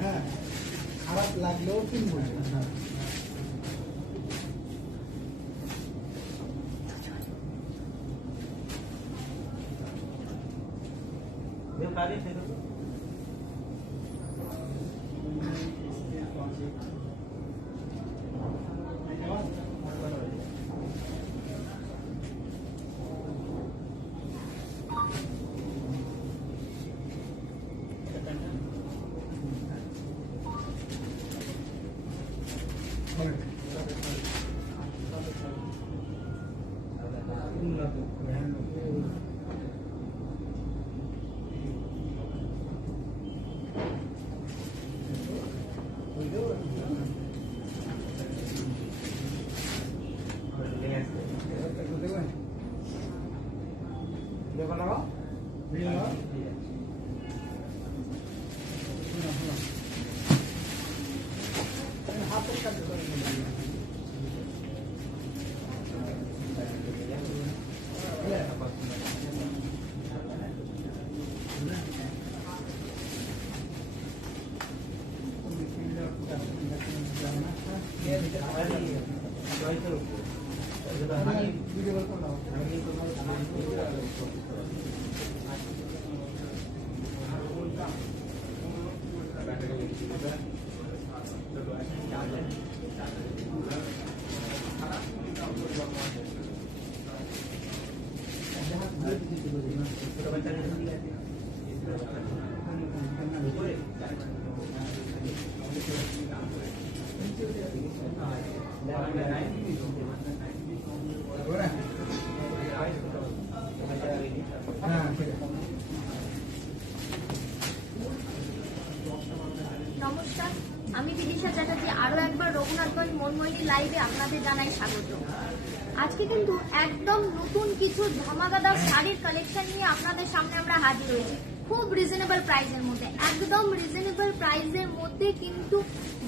হ্যাঁ, খারাপ লাগলেও কিনবো। নমস্কার, আমি বিদিশা চ্যাটার্জি আরো একবার রঘুনাথগঞ্জ মনমোহিনী লাইভে আপনাদের জানাই স্বাগত। আজকে কিন্তু একদম নতুন কিছু ধামাকাদার শাড়ির কালেকশন নিয়ে আপনাদের সামনে আমরা হাজির হয়েছি। খুব রিজনেবল প্রাইসের মধ্যে, একদম রিজনেবল প্রাইসের মধ্যে কিন্তু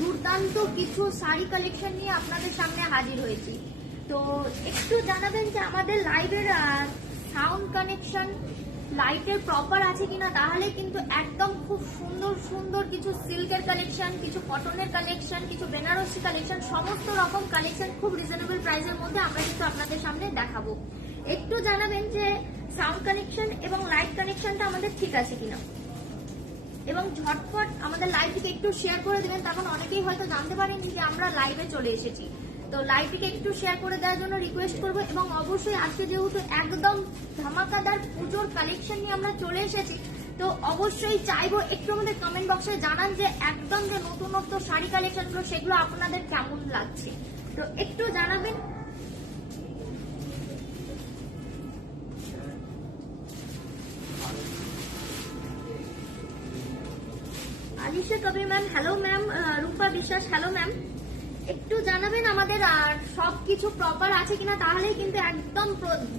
দুর্দান্ত কিছু শাড়ি কালেকশন নিয়ে আপনাদের সামনে হাজির হয়েছি। তো একটু জানাবেন যে আমাদের লাইভের সাউন্ড কানেকশন লাইটের প্রপার আছে কিনা, তাহলে কিন্তু একদম খুব সুন্দর সুন্দর কিছু সিল্কের কালেকশন, কিছু কটনের কালেকশন, কিছু বেনারসি কালেকশন, সমস্ত রকম কালেকশন খুব রিজনেবল প্রাইসের মধ্যে আমরা কিন্তু আপনাদের সামনে দেখাবো। একটু জানাবেন যে সাউন্ড কানেকশন এবং লাইট কানেকশনটা আমাদের ঠিক আছে কিনা, এবং ঝটপট আমাদের লাইভটিকে একটু শেয়ার করে দেবেন। তখন অনেকেই হয়তো জানতে পারেনি যে আমরা লাইভে চলে এসেছি। তো লাইভটিকে একটু শেয়ার করে দেওয়ার জন্য রিকোয়েস্ট করবো। এবং অবশ্যই আজকে যেহেতু একদম ধামাকাদার পুজোর কালেকশন নিয়ে আমরা চলে এসেছি, তো অবশ্যই চাইবো একটু আমাদের কমেন্ট বক্সে জানান যে একদম যে নতুনত্ব শাড়ি কালেকশনগুলো সেগুলো আপনাদের কেমন লাগছে, তো একটু জানাবেন। আলিশা কবির ম্যাম হ্যালো ম্যাম, রূপা বিশ্বাস হ্যালো ম্যাম, একটু জানাবেন আমাদের আর সবকিছু প্রপার আছে কিনা, তাহলেই কিন্তু একদম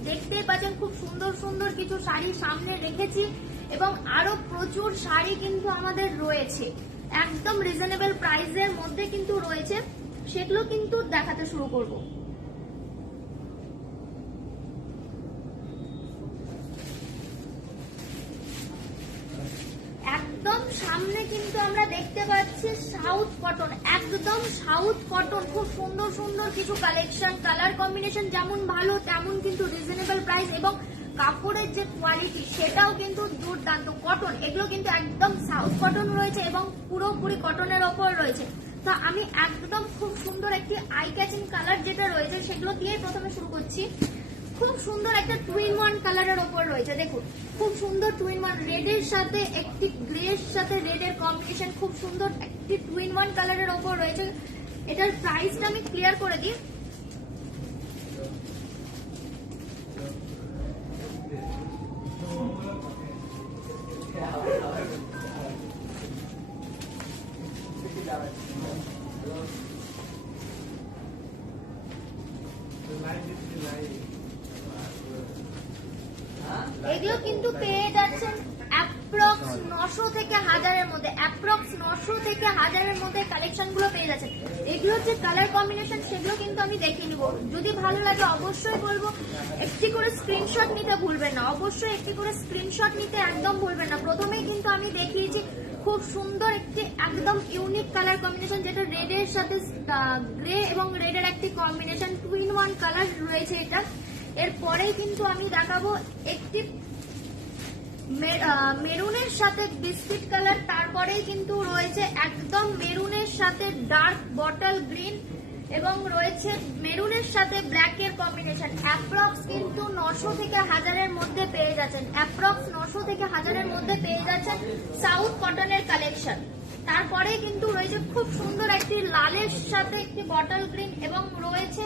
দেখতেই পাচ্ছেন খুব সুন্দর সুন্দর কিছু শাড়ি সামনে রেখেছি এবং আরো প্রচুর শাড়ি কিন্তু আমাদের রয়েছে একদম রিজনেবল প্রাইসের মধ্যে কিন্তু রয়েছে, সেগুলো কিন্তু দেখাতে শুরু করব। একদম সামনে কিন্তু আমরা দেখতে পাচ্ছি সাউথ কটন, একদম সাউথ কটন, খুব সুন্দর সুন্দর কিছু কালেকশন, কালার কম্বিনেশন যেমন ভালো তেমন কিন্তু রিজনেবল প্রাইস, এবং কাপড়ের যে কোয়ালিটি সেটাও কিন্তু দুর্দান্ত। কটন এগুলো কিন্তু একদম সাউথ কটন রয়েছে এবং পুরোপুরি কটনের ওপর রয়েছে। তো আমি একদম খুব সুন্দর একটি আই ক্যাচিং কালার যেটা রয়েছে সেগুলো দিয়েই প্রথমে শুরু করছি। খুব সুন্দর একটা টুইন ওয়ান কালারের ওপর রয়েছে, দেখুন খুব সুন্দর টুইন ওয়ান, রেডের সাথে একটি গ্রের সাথে রেডের কম্বিনেশন, খুব সুন্দর একটি টুইন ওয়ান কালারের ওপর রয়েছে। এটার প্রাইসটা আমি ক্লিয়ার করে দিই। এগুলো কিন্তু পেয়ে যাচ্ছেন অ্যাপ্রক্স 900 থেকে 1000-এর মধ্যে, অ্যাপ্রক্স 900 থেকে 1000-এর মধ্যে কালেকশন গুলো পেয়ে যাচ্ছেন। এগুলোর যে কালার কম্বিনেশন সেগুলো কিন্তু আমি দেখিয়ে নিব। যদি ভালো লাগে অবশ্যই বলবো একটি করে স্ক্রিনশট নিতে ভুলবেন না, অবশ্যই একটি করে স্ক্রিনশট নিতে একদম ভুলবেন না। প্রথমেই কিন্তু আমি দেখিয়েছি খুব সুন্দর একটি একদম ইউনিক কালার কম্বিনেশন, যেটা রেডের সাথে গ্রে এবং রেডের একটি কম্বিনেশন, 2-in-1 কালার রয়েছে এটা। এরপরেই কিন্তু আমি দেখাবো একটি মেরুনের সাথে বিস্কিট কালার, তারপরেই কিন্তু রয়েছে একদম মেরুনের সাথে ডার্ক বটল গ্রিন এবং রয়েছে মেরুনের সাথে ব্ল্যাক এর কম্বিনেশন। অ্যাপ্রক্স কিন্তু 900 থেকে 1000-এর মধ্যে পেয়ে যাচ্ছেন, অ্যাপ্রক্স 900 থেকে 1000-এর মধ্যে পেয়ে যাচ্ছেন সাউথ কটনের কালেকশন। তারপরে কিন্তু রয়েছে খুব সুন্দর একটি লালের সাথে একটি বটল গ্রিন এবং রয়েছে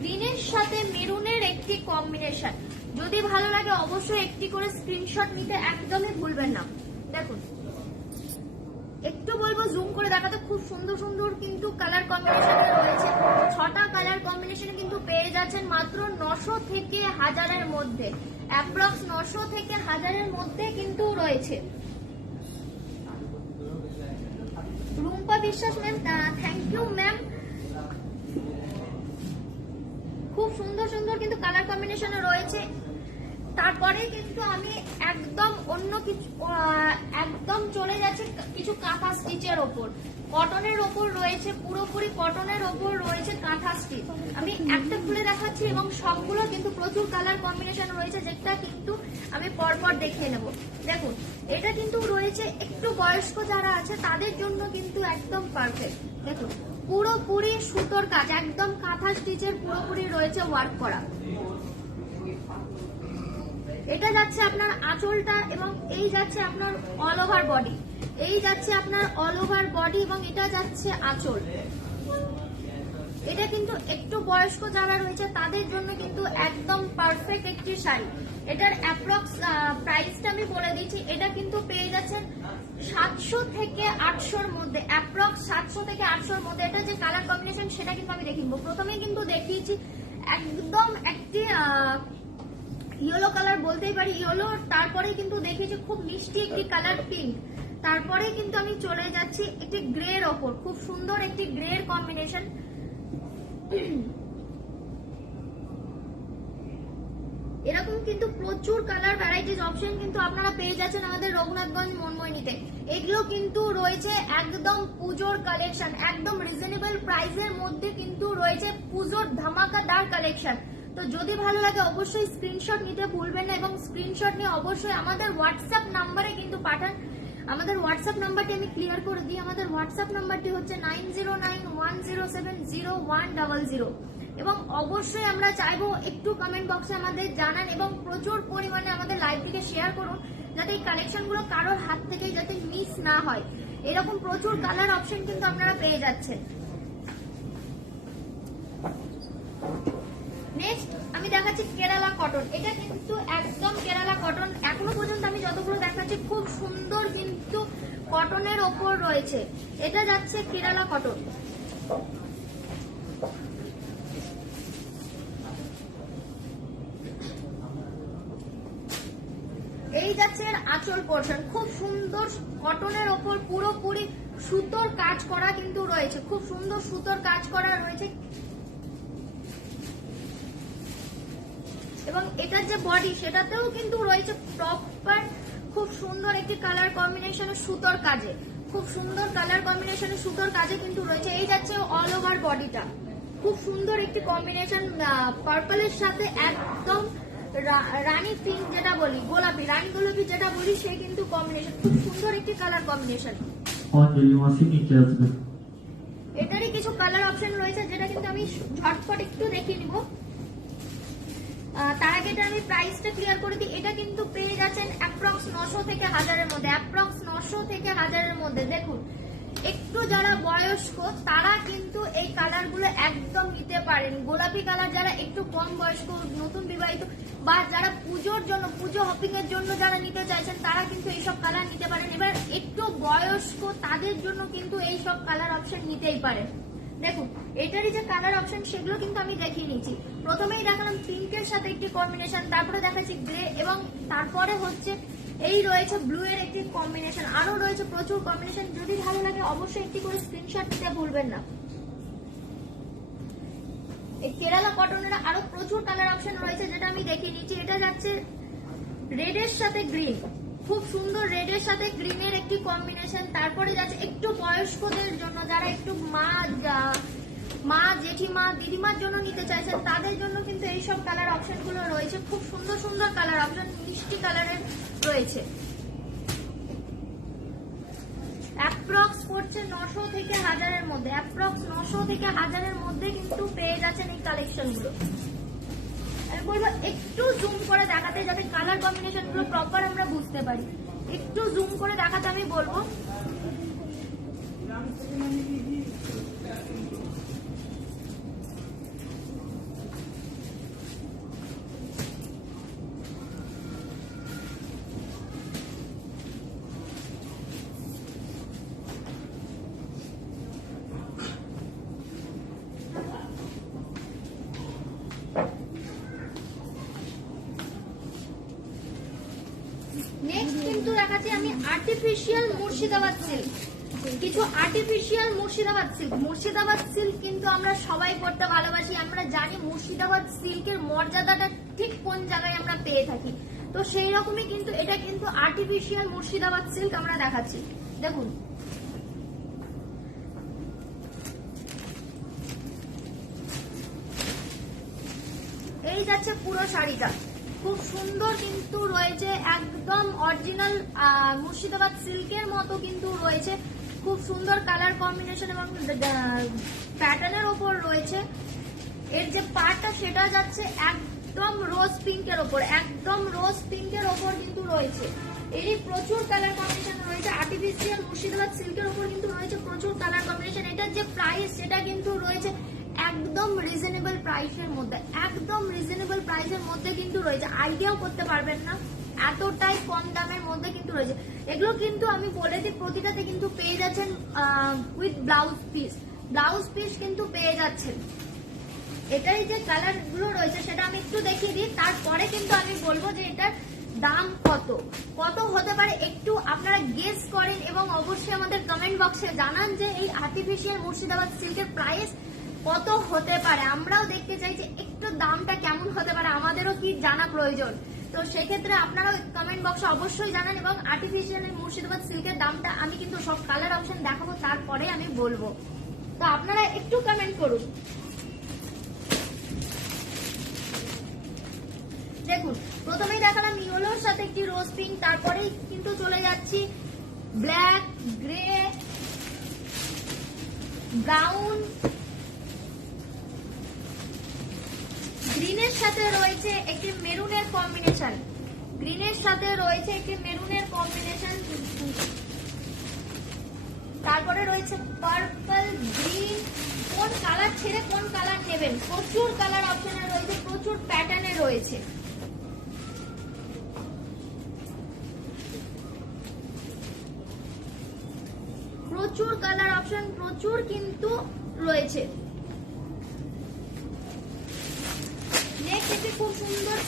গ্রিনের সাথে মেরুনের একটি কম্বিনেশন। যদি ভালো লাগে অবশ্যই একটি করে স্ক্রিনশট নিতে একদমই ভুলবেন না। দেখুন, একটু বলবো জুম করে দেখাতে, খুব সুন্দর সুন্দর কিন্তু কালার কম্বিনেশন রয়েছে। 6টা কালার কম্বিনেশন কিন্তু পেয়ে যাচ্ছেন মাত্র 900 থেকে 1000-এর মধ্যে, অ্যাপ্রক্স 900 থেকে 1000-এর মধ্যে কিন্তু রয়েছে। রুম্পা বিশ্বাস ম্যাম, থ্যাংক ইউ ম্যাম। খুব সুন্দর সুন্দর কিন্তু কালার কম্বিনেশন রয়েছে। তারপরে কিন্তু আমি একদম অন্য কিছু একদম চলে যাচ্ছে কিছু কাঁথা স্টিচের ওপর, কটনের ওপর রয়েছে, পুরোপুরি কটনের ওপর রয়েছে কাঁথা স্টিচ। আমি একটা খুলে দেখাচ্ছি এবং সবগুলো কিন্তু প্রচুর কালার কম্বিনেশন রয়েছে, যেটা কিন্তু আমি পরপর দেখিয়ে নেব। দেখুন, এটা কিন্তু রয়েছে একটু বয়স্ক যারা আছে তাদের জন্য কিন্তু একদম পারফেক্ট। দেখুন, পুরোপুরি সুতোর কাজ, একদম কাঁথা স্টিচের পুরোপুরি রয়েছে ওয়ার্ক করা। এটা যাচ্ছে আপনার আঁচলটা এবং এই যাচ্ছে আপনার অল ওভার বডি, এই যাচ্ছে আপনার অল ওভার বডি এবং এটা যাচ্ছে আঁচল। এটা কিন্তু একটু বয়স্ক যারা রয়েছে তাদের জন্য কিন্তু একদম পারফেক্ট একটি শাড়ি। এটার অ্যাপ্রক্স প্রাইসটা আমি বলে দিচ্ছি, এটা কিন্তু পেয়ে যাচ্ছেন 700 থেকে 800-র মধ্যে, অ্যাপ্রক্স 700 থেকে 800-র মধ্যে। এটা যে কালার কম্বিনেশন সেটা কিন্তু আমি দেখিয়ে দেবো। প্রথমে কিন্তু দেখিয়েছি একদম একটি ইয়েলো কালার বলতেই পারি, ইয়েলো। তারপরে কিন্তু দেখিয়েছি খুব মিষ্টি একটি কালার পিঙ্ক। তারপরে কিন্তু আমি চলে যাচ্ছি একটি গ্রে এর ওপর, খুব সুন্দর একটি গ্রে এর কম্বিনেশন। এরকম কিন্তু প্রচুর কালার ভ্যারাইটিস অপশন কিন্তু আপনারা পেয়ে যাচ্ছেন আমাদের রঘুনাথগঞ্জ মনমোহিনীতে। এগুলো কিন্তু রয়েছে একদম পুজোর কালেকশন, একদম রিজনেবল প্রাইসের মধ্যে কিন্তু রয়েছে পুজোর ধামাকাদার কালেকশন। তো যদি ভালো লাগে অবশ্যই স্ক্রিনশট নিতে ভুলবেন না এবং স্ক্রিনশট নিয়ে অবশ্যই আমাদের হোয়াটসঅ্যাপ নাম্বারে কিন্তু পাঠান। আমাদের হোয়াটসঅ্যাপ নাম্বারটি আমি ক্লিয়ার করে দিই। আমাদের হোয়াটসঅ্যাপ নাম্বারটি হচ্ছে 9091070100 এবং অবশ্যই আমরা চাইবো একটু কমেন্ট বক্সে আমাদের জানান এবং প্রচুর পরিমাণে আমাদের লাইভটিকে শেয়ার করুন, যাতে এই কালেকশনগুলো কারোর হাত থেকে যাতে মিস না হয়। এরকম প্রচুর কালার অপশন কিন্তু আপনারা পেয়ে যাচ্ছেন। নেক্সট আমি দেখাচ্ছি কেরালা কটন। এটা কিন্তু একদম কেরালা কটন। এখনো পর্যন্ত আমি যতগুলো দেখাচ্ছি খুব সুন্দর কিন্তু কটনের ওপর রয়েছে। এটা যাচ্ছে কেরালা কটন। এই যাচ্ছে আঁচল পোর্শন, খুব সুন্দর কটনের ওপর পুরোপুরি সুতোর কাজ করা কিন্তু রয়েছে, খুব সুন্দর সুতোর কাজ করা রয়েছে। এবং এটার যে বডি সেটাতেও কিন্তু রয়েছে প্রপার খুব সুন্দর একটি কালার কম্বিনেশনের সুতোর কাজে, খুব সুন্দর কালার কম্বিনেশনের সুতোর কাজে কিন্তু রয়েছে। এই যাচ্ছে অল ওভার বডিটা, খুব সুন্দর একটি কম্বিনেশন, পার্পলের সাথে একদম রানী পিঙ্ক যেটা বলি, গোলাপি, রানী গোলাপি যেটা বলি সেই কিন্তু কম্বিনেশন, খুব সুন্দর একটি কালার কম্বিনেশন। এটারই কিছু কালার অপশন রয়েছে যেটা কিন্তু আমি ঝটপট একটু দেখিয়ে নিব। তার আগে এটা আমি প্রাইসটা ক্লিয়ার করে দিই। এটা কিন্তু পেয়ে যাচ্ছেন অ্যাপ্রক্স 900 থেকে 1000-এর মধ্যে, অ্যাপ্রক্স 900 থেকে 1000-এর মধ্যে। দেখুন, একটু যারা বয়স্ক তারা কিন্তু এই কালারগুলো একদম নিতে পারেন। গোলাপি কালার যারা একটু কম বয়স্ক, নতুন বিবাহিত বা যারা পুজোর জন্য, পুজো হপিং এর জন্য যারা নিতে চাইছেন তারা কিন্তু এইসব কালার নিতে পারেন। এবার একটু বয়স্ক তাদের জন্য কিন্তু এইসব কালার অপশন নিতেই পারেন। দেখুন এটারই যে কালার অপশন সেগুলো কিন্তু আমি দেখিয়ে নিয়েছি। প্রথমেই দেখালাম পিঙ্কের সাথে একটি কম্বিনেশন, তারপরে দেখাচ্ছি গ্রে, এবং তারপরে হচ্ছে এই রয়েছে ব্লু এর একটি কম্বিনেশন, আরো রয়েছে প্রচুর কম্বিনেশন। যদি ভালো লাগে অবশ্যই একটি করে স্ক্রিনশট নিতে ভুলবেন না। এই কেরালা কটনের আরো প্রচুর কালার অপশন রয়েছে যেটা আমি দেখিয়ে নিচ্ছি। এটা যাচ্ছে রেড এর সাথে গ্রিন, খুব সুন্দর রেড এর সাথে গ্রিনের একটি কম্বিনেশন। তারপরে যাচ্ছে একটু বয়স্কদের জন্য, যারা একটু মা জেঠিমা দিদিমার জন্য নিতে চাইছেন তাদের জন্য কিন্তু এইসব কালার অপশন গুলো রয়েছে। খুব সুন্দর সুন্দর কালার অপশন, মিষ্টি কালারের রয়েছে। অ্যাপ্রক্স পড়ছে 900 থেকে 1000-এর মধ্যে, অ্যাপ্রক্স 900 থেকে 1000-এর মধ্যে কিন্তু পেয়ে যাচ্ছেন এই কালেকশন গুলো। আমি বলবো একটু জুম করে দেখাতে, যাতে কালার কম্বিনেশন গুলো প্রপার আমরা বুঝতে পারি। একটু জুম করে দেখাতে আমি বলবো। নেক্সট কিন্তু দেখাচ্ছি আমি আর্টিফিশিয়াল মুর্শিদাবাদ সিল্ক। কিছু artificial Murshidabad silk. Murshidabad silk কিন্তু আমরা সবাই পড়তে ভালোবাসি, আমরা জানি মুর্শিদাবাদ সিল্কের মর্যাদাটা ঠিক কোন জায়গায় আমরা পেয়ে থাকি। তো সেই রকমই কিন্তু এটা কিন্তু আর্টিফিশিয়াল মুর্শিদাবাদ সিল্ক আমরা দেখাচ্ছি। দেখুন এই যাচ্ছে পুরো শাড়িটা, খুব সুন্দর কিন্তু রয়েছে, একদম অরিজিনাল মুর্শিদাবাদ সিল্কের মতো কিন্তু রয়েছে। খুব সুন্দর কালার কম্বিনেশন এবং প্যাটার্নের ওপর রয়েছে। এর যে পার্টটা সেটা যাচ্ছে একদম রোজ পিঙ্কের ওপর, একদম রোজ পিঙ্কের ওপর কিন্তু রয়েছে। এরই প্রচুর কালার কম্বিনেশন রয়েছে। আর্টিফিশিয়াল মুর্শিদাবাদ সিল্কের ওপর কিন্তু রয়েছে প্রচুর কালার কম্বিনেশন। এটার যে প্রাইস সেটা কিন্তু রয়েছে একদম রিজনেবল প্রাইসের মধ্যে, একদম রিজনেবল প্রাইসের মধ্যে কিন্তু রয়েছে। আইডিয়াও করতে পারবেন না এতটাই কম দামের মধ্যে কিন্তু রয়েছে। এগুলো কিন্তু আমি বলে দিই প্রতিটাতে কিন্তু পেয়ে যাচ্ছেন with blouse piece, blouse piece কিন্তু পেয়ে যাচ্ছেন। এটাই যে কালার গুলো রয়েছে সেটা আমি একটু দেখিয়ে দিই, তারপরে কিন্তু আমি বলবো যে এটার দাম কত কত হতে পারে একটু আপনারা গেস করেন এবং অবশ্যই আমাদের কমেন্ট বক্সে জানান যে এই আর্টিফিশিয়াল মুর্শিদাবাদ সিল্কের প্রাইস কত হতে পারে। আমরাও দেখতে চাই যে একটু দামটা কেমন হতে পারে, আমাদেরও কি জানা প্রয়োজন। তো সেক্ষেত্রে আপনারাও কমেন্ট বক্সে অবশ্যই জানান। এবং আর্টিফিশিয়াল মুর্শিদাবাদ সিল্কের দামটা আমি কিন্তু সব কালার অপশন দেখাবো, তারপরে আমি বলবো। তো আপনারা একটু কমেন্ট করুন। দেখুন প্রথমেই দেখালাম ইয়েলোর সাথে একটি রোজ পিঙ্ক, তারপরেই কিন্তু চলে যাচ্ছি ব্ল্যাক, গ্রে, ব্রাউন, গ্রিনের সাথে রয়েছে একটি মেরুনের কম্বিনেশন, গ্রিনের সাথে রয়েছে একটি মেরুনের কম্বিনেশন, তারপরে রয়েছে পার্পল, গ্রিন। কোন কালার ছেড়ে কোন কালার নেবেন, প্রচুর কালার অপশনে রয়েছে, প্রচুর প্যাটার্নে রয়েছে। প্রচুর কালার অপশন, প্রচুর কিন্তু রয়েছে। নেক্সট একটি খুব সুন্দর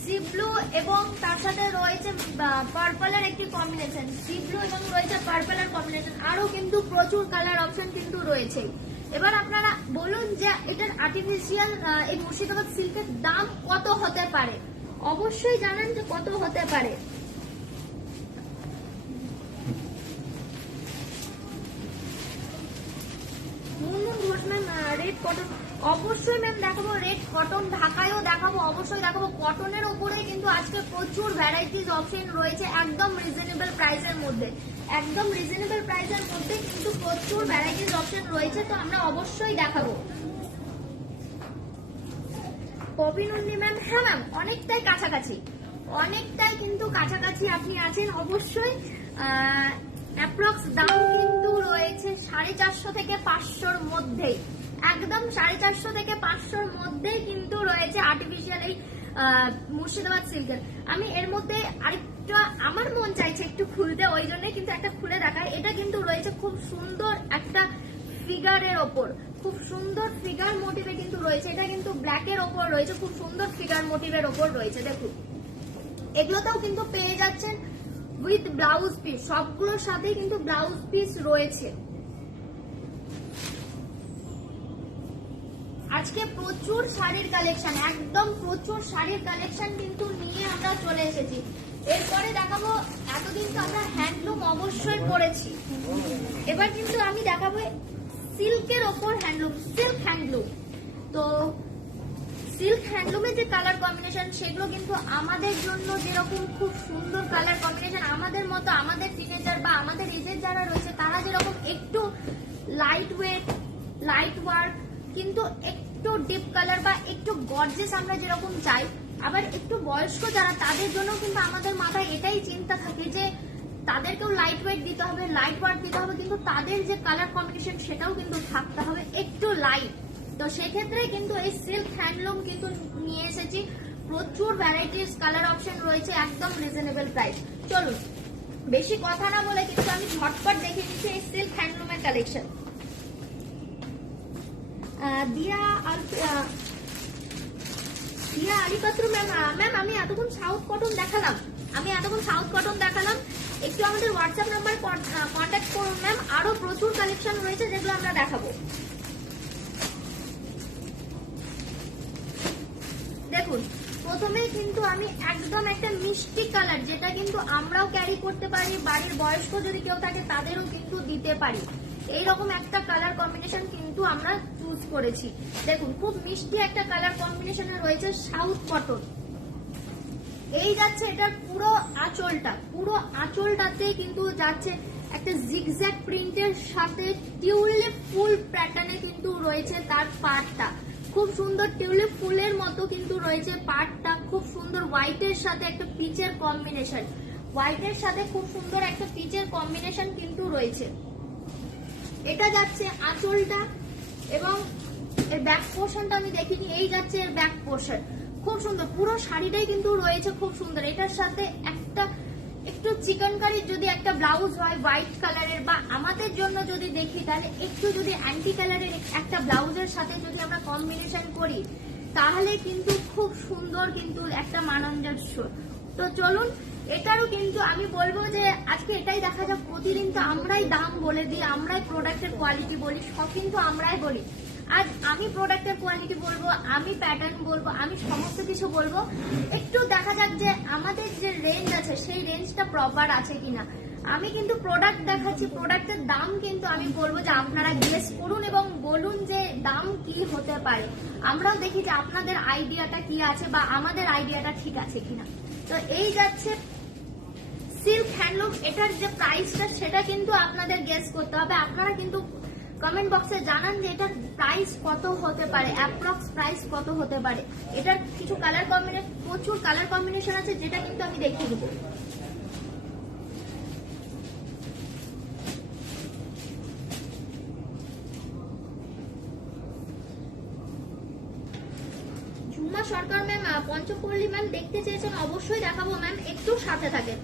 সি ব্লু এবং তার সাথে রয়েছে পার্পলের একটি কম্বিনেশন, সি ব্লু এবং রয়েছে পার্পলের কম্বিনেশন। আরো কিন্তু প্রচুর কালার অপশন কিন্তু রয়েছে। এবার আপনারা বলুন যে এটার আর্টিফিশিয়াল এই মুর্শিদাবাদ সিল্কের দাম কত হতে পারে, অবশ্যই জানান যে কত হতে পারে। রেড কটন অবশ্যই ম্যাম দেখাবো, রেড কটন ঢাকায়ও দেখাবো, অবশ্যই দেখাবো। কটনের উপরে কিন্তু আজকে প্রচুর ভ্যারাইটিস অপশন রয়েছে একদম রিজনেবল প্রাইসের মধ্যে, একদম রিজনেবল প্রাইসের মধ্যে কিন্তু প্রচুর ভ্যারাইটিস অপশন রয়েছে। তো আমরা অবশ্যই দেখাবো। কবিনুন্নি ম্যাম, হ্যাঁ ম্যাম অনেকটাই কাছাকাছি, অনেকটাই কিন্তু কাছাকাছি আপনি আছেন। অবশ্যই অ্যাপ্রক্স দাম কিন্তু রয়েছে 450 থেকে 500-র মধ্যে, একদম 450 থেকে 500-র মধ্যেই কিন্তু রয়েছে আর্টিফিশিয়াল এই মুর্শিদাবাদ সিল্কের। আমি এর মধ্যে আরেকটা আমার মন চাইছে একটু খুলতে, ওই জন্য কিন্তু একটা খুলে দেখায়। এটা কিন্তু রয়েছে খুব সুন্দর একটা ফিগারের ওপর, খুব সুন্দর ফিগার মোটিভে কিন্তু রয়েছে। এটা কিন্তু ব্ল্যাকের ওপর রয়েছে, খুব সুন্দর ফিগার মোটিভের ওপর রয়েছে। দেখুন এগুলোতেও কিন্তু পেয়ে যাচ্ছেন উইথ ব্লাউজ পিস, সবগুলোর সাথেই কিন্তু ব্লাউজ পিস রয়েছে। আজকে প্রচুর শাড়ির কালেকশন, একদম প্রচুর শাড়ির কালেকশন কিন্তু নিয়ে আমরা চলে এসেছি। এরপরে দেখাবো, এতদিন তো আমরা হ্যান্ডলুম অবশ্যই করেছি, এবার কিন্তু আমি দেখাবো সিল্কের ওপর হ্যান্ডলুম, সিল্ক হ্যান্ডলুম। তো সিল্ক হ্যান্ডলুমের যে কালার কম্বিনেশন সেগুলো কিন্তু আমাদের জন্য যেরকম খুব সুন্দর কালার কম্বিনেশন, আমাদের মতো আমাদের টিনেজার বা আমাদের এজের যারা রয়েছে তারা যেরকম একটু লাইট ওয়েট, লাইট ওয়ার্ক, কিন্তু একটু ডিপ কালার বা একটু গর্জিয়াস আমরা যেরকম চাই, আবার একটু বয়স্ক যারা তাদের জন্য কিন্তু আমাদের মাথায় এটাই চিন্তা থাকে যে তাদেরকেও লাইট ওয়েট দিতে হবে, লাইট ওয়ার্ক দিতে হবে, কিন্তু তাদের যে কালার কম্বিনেশন সেটাও কিন্তু থাকতে হবে একটু লাইট। তো সেক্ষেত্রে কিন্তু এই সিল্ক হ্যান্ডলুম কিন্তু নিয়ে এসেছি, প্রচুর ভ্যারাইটিস কালার অপশন রয়েছে, একদম রিজনেবল প্রাইস। চলুন বেশি কথা না বলে কিন্তু আমি ঝটপট দেখে নিচ্ছি এই সিল্ক হ্যান্ডলুমের কালেকশন। দিয়া আলিপাত্র ম্যাম, আমি এতক্ষণ সাউথ কটন দেখালাম, একটু আমাদের হোয়াটসঅ্যাপ নাম্বার কন্ট্যাক্ট করুন ম্যাম, আরো প্রচুর কালেকশন রয়েছে যেগুলো আমরা দেখাবো। দেখুন প্রথমে কিন্তু আমি একদম একটা মিষ্টি কালার, যেটা কিন্তু আমরাও ক্যারি করতে পারি, বাড়ির বয়স্ক যদি কেউ থাকে তাদেরও কিন্তু দিতে পারি, এইরকম একটা কালার কম্বিনেশন কিন্তু আমরা চুজ করেছি। দেখুন খুব মিষ্টি একটা কালার কম্বিনেশনে রয়েছে সাউথ কটন। এই যাচ্ছে এটার পুরো আঁচলটাতে কিন্তু যাচ্ছে একটা জিগজ্যাগ প্রিন্টের সাথে টিউলিপ ফুল প্যাটার্নে কিন্তু রয়েছে তার পাড়টা, খুব সুন্দর টিউলিপ ফুলের মতো কিন্তু রয়েছে পাড়টা, খুব সুন্দর হোয়াইটের সাথে একটা পিচের কম্বিনেশন, খুব সুন্দর একটা পিচের কম্বিনেশন কিন্তু রয়েছে। এটা যাচ্ছে আঁচলটা, এবং এর ব্যাক পোর্শনটা আমি দেখিনি, এই যাচ্ছে এর ব্যাক পোর্শন, খুব সুন্দর পুরো শাড়িটাই কিন্তু রয়েছে খুব সুন্দর। এটার সাথে একটা একটু চিকেন কারির যদি একটা ব্লাউজ হয় হোয়াইট কালারের, বা আমাদের জন্য যদি দেখি তাহলে একটু যদি অ্যান্টি কালারের একটা ব্লাউজের সাথে যদি আমরা কম্বিনেশন করি তাহলে কিন্তু খুব সুন্দর কিন্তু একটা মানানসই। তো চলুন এটারও কিন্তু আমি বলবো যে আজকে এটাই দেখা যাক, প্রতিদিন তো আমরাই দাম বলে দিই, আমরাই প্রোডাক্টের কোয়ালিটি বলি, সব কিন্তু আমরাই বলি। আজ আমি প্রোডাক্টের কোয়ালিটি বলবো, আমি প্যাটার্ন বলবো, আমি সমস্ত কিছু বলবো, একটু দেখা যাক যে আমাদের যে রেঞ্জ আছে সেই রেঞ্জটা প্রপার আছে কিনা। আমি কিন্তু প্রোডাক্ট দেখাচ্ছি, প্রোডাক্টের দাম কিন্তু আমি বলবো যে আপনারা গেস করুন এবং বলুন যে দাম কি হতে পারে, আমরাও দেখি যে আপনাদের আইডিয়াটা কি আছে বা আমাদের আইডিয়াটা ঠিক আছে কিনা। তো এই যাচ্ছে সিল্ক হ্যান্ডলুম, এটার যে প্রাইসটা সেটা কিন্তু আপনাদের গেস করতে হবে। আপনারা কিন্তু কমেন্ট বক্সে জানান যে এটার প্রাইস কত হতে পারে, অ্যাপ্রক্স প্রাইস কত হতে পারে। এটার কিছু কালার কম্বিনেশন, প্রচুর কালার কম্বিনেশন আছে যেটা কিন্তু আমি দেখিয়ে দেবো। ঝুমা সরকার ম্যাম, পঞ্চপল্লী ম্যাম দেখতে চেয়েছেন, অবশ্যই দেখাবো ম্যাম, একটু সাথে থাকেন,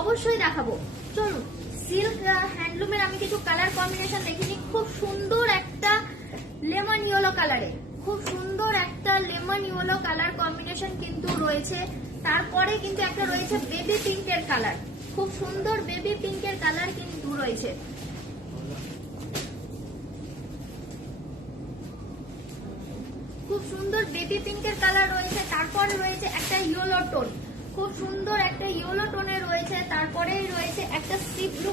অবশ্যই দেখাবো। চলুন সিল্ক হ্যান্ডলুমের আমি কিছু কালার কম্বিনেশন দেখিনি, খুব সুন্দর একটা লেমন ইয়েলো কালারে, খুব সুন্দর একটা লেমন ইয়েলো কালার কম্বিনেশন কিন্তু রয়েছে। তারপরে কিন্তু একটা রয়েছে বেবি পিঙ্কের কালার, খুব সুন্দর বেবি পিঙ্কের কালার কিন্তু রয়েছে। খুব সুন্দর বেবি পিঙ্কের কালার রয়েছে। তারপরে রয়েছে একটা ইয়েলো টোন, খুব সুন্দর একটা ইয়েলো টোনে রয়েছে। তারপরে রয়েছে একটা সি ব্লু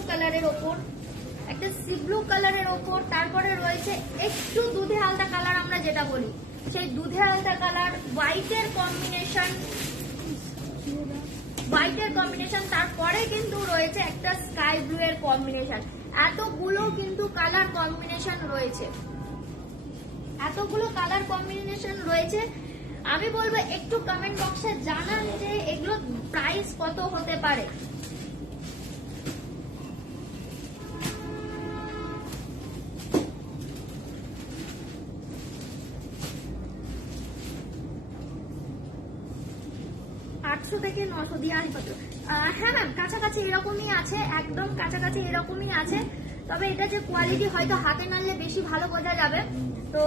কালারের ওপর, তারপরে রয়েছে একটু দুধে আলতা কালার, আমরা যেটা বলি সেই দুধে আলতা কালার, হোয়াইটের কম্বিনেশন, তারপরে কিন্তু রয়েছে একটা স্কাই ব্লু এর কম্বিনেশন। এতগুলো কিন্তু কালার কম্বিনেশন রয়েছে, আমি বলবো একটু কমেন্ট বক্সে জানান যে এগুলো প্রাইস কত হতে পারে। থেকে 900 দিয়ে আলিপত্র, হ্যাঁ ম্যাম কাছাকাছি এরকমই আছে, একদম কাছাকাছি এরকমই আছে। তবে এটা যে কোয়ালিটি হয়তো হাতে নাড়লে বেশি ভালো বোঝা যাবে। তো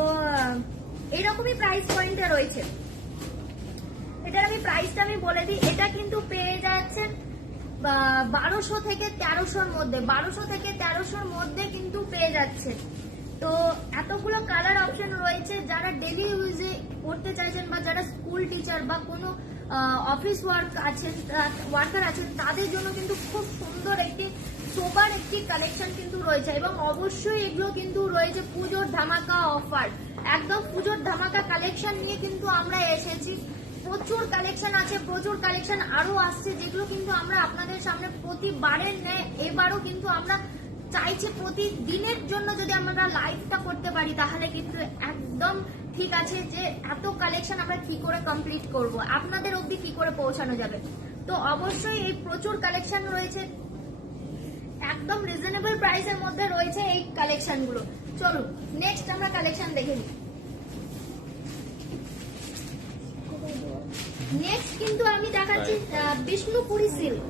এইরকমই প্রাইস পয়েন্টে রয়েছে। এটার প্রাইসটা আমি বলে দিই, এটা কিন্তু পেয়ে যাচ্ছেন 1200 থেকে 1300-র মধ্যে, 1200 থেকে 1300-র মধ্যে কিন্তু পেয়ে যাচ্ছে। তো এতগুলো কালার অপশন রয়েছে, যারা ডেলি ইউজে করতে চাইছেন বা যারা স্কুল টিচার বা কোনো অফিস ওয়ার্কার আছেন তাদের জন্য কিন্তু খুব সুন্দর একটি সোবার একটি কালেকশন কিন্তু রয়েছে। এবং অবশ্যই এগুলো কিন্তু রয়েছে পুজোর ধামাকা অফার, একদম পুজোর ধামাকা কালেকশন নিয়ে কিন্তু আমরা এসেছি। প্রচুর কালেকশন আছে, প্রচুর কালেকশন আরো আসছে, যেগুলো কিন্তু আমরা আপনাদের সামনে প্রতিবারের ন্যায় এবারও কিন্তু আমরা চাইছি প্রতিদিনের জন্য যদি আমরা লাইভটা করতে পারি তাহলে কিন্তু একদম ঠিক আছে যে এত কালেকশন আমরা কি করে কমপ্লিট করব, আপনাদের অবধি কি করে পৌঁছানো যাবে। তো অবশ্যই এই প্রচুর কালেকশন রয়েছে, একদম রিজনেবল প্রাইসের মধ্যে রয়েছে এই কালেকশন গুলো। চলুন নেক্সট আমরা কালেকশন দেখে নিই। নেক্সট কিন্তু আমি দেখাচ্ছি বিষ্ণুপুরি সিল্ক।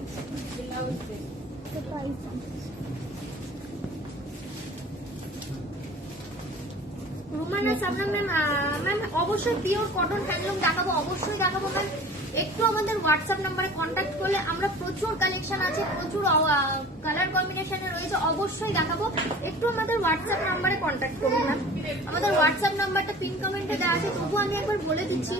রুমানা সাবনাম ম্যাম অবশ্যই পিওর কটন হ্যান্ডলুম দেখাবো, অবশ্যই দেখাবো ম্যাম। একটু আমাদের হোয়াটসঅ্যাপ নাম্বারে কন্ট্যাক্ট করলে আমরা প্রচুর কালেকশন আছে, প্রচুর কালার কম্বিনেশনে রয়েছে, অবশ্যই দেখাবো। একটু আমাদের হোয়াটসঅ্যাপ নাম্বারে কন্ট্যাক্ট করুন ম্যাম। আমাদের হোয়াটসঅ্যাপ নাম্বারটা পিন কমেন্টে দেওয়া আছে, তবু আমি একবার বলে দিচ্ছি।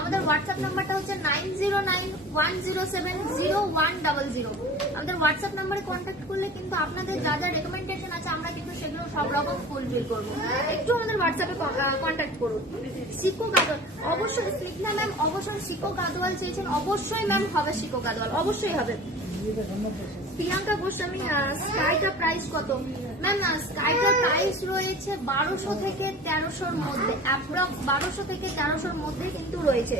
আমাদের হোয়াটসঅ্যাপ নাম্বারটা হচ্ছে 9091070100। আমাদের হোয়াটসঅ্যাপ নাম্বারে কন্ট্যাক্ট করলে কিন্তু আপনাদের যা যা রেকমেন্ডেশন আছে আমরা কিন্তু সেগুলো সব রকম ফুলফিল করবো। একটু আমাদের হোয়াটসঅ্যাপে কন্ট্যাক্ট করুন। সিকো গাদোয়াল অবশ্যই, স্নিগ্ধা ম্যাম অবশ্যই সিকো গাদোয়াল চেয়েছেন, অবশ্যই ম্যাম হবে সিকো গাদোয়াল, অবশ্যই হবে। প্রিয়াঙ্কা গোস্বামী স্কাইটার প্রাইস কত ম্যাম? স্কাইটার প্রাইস রয়েছে 1200 থেকে 1300-র মধ্যে, অ্যাপ্রক্স 1200 থেকে 1300-র মধ্যে কিন্তু রয়েছে।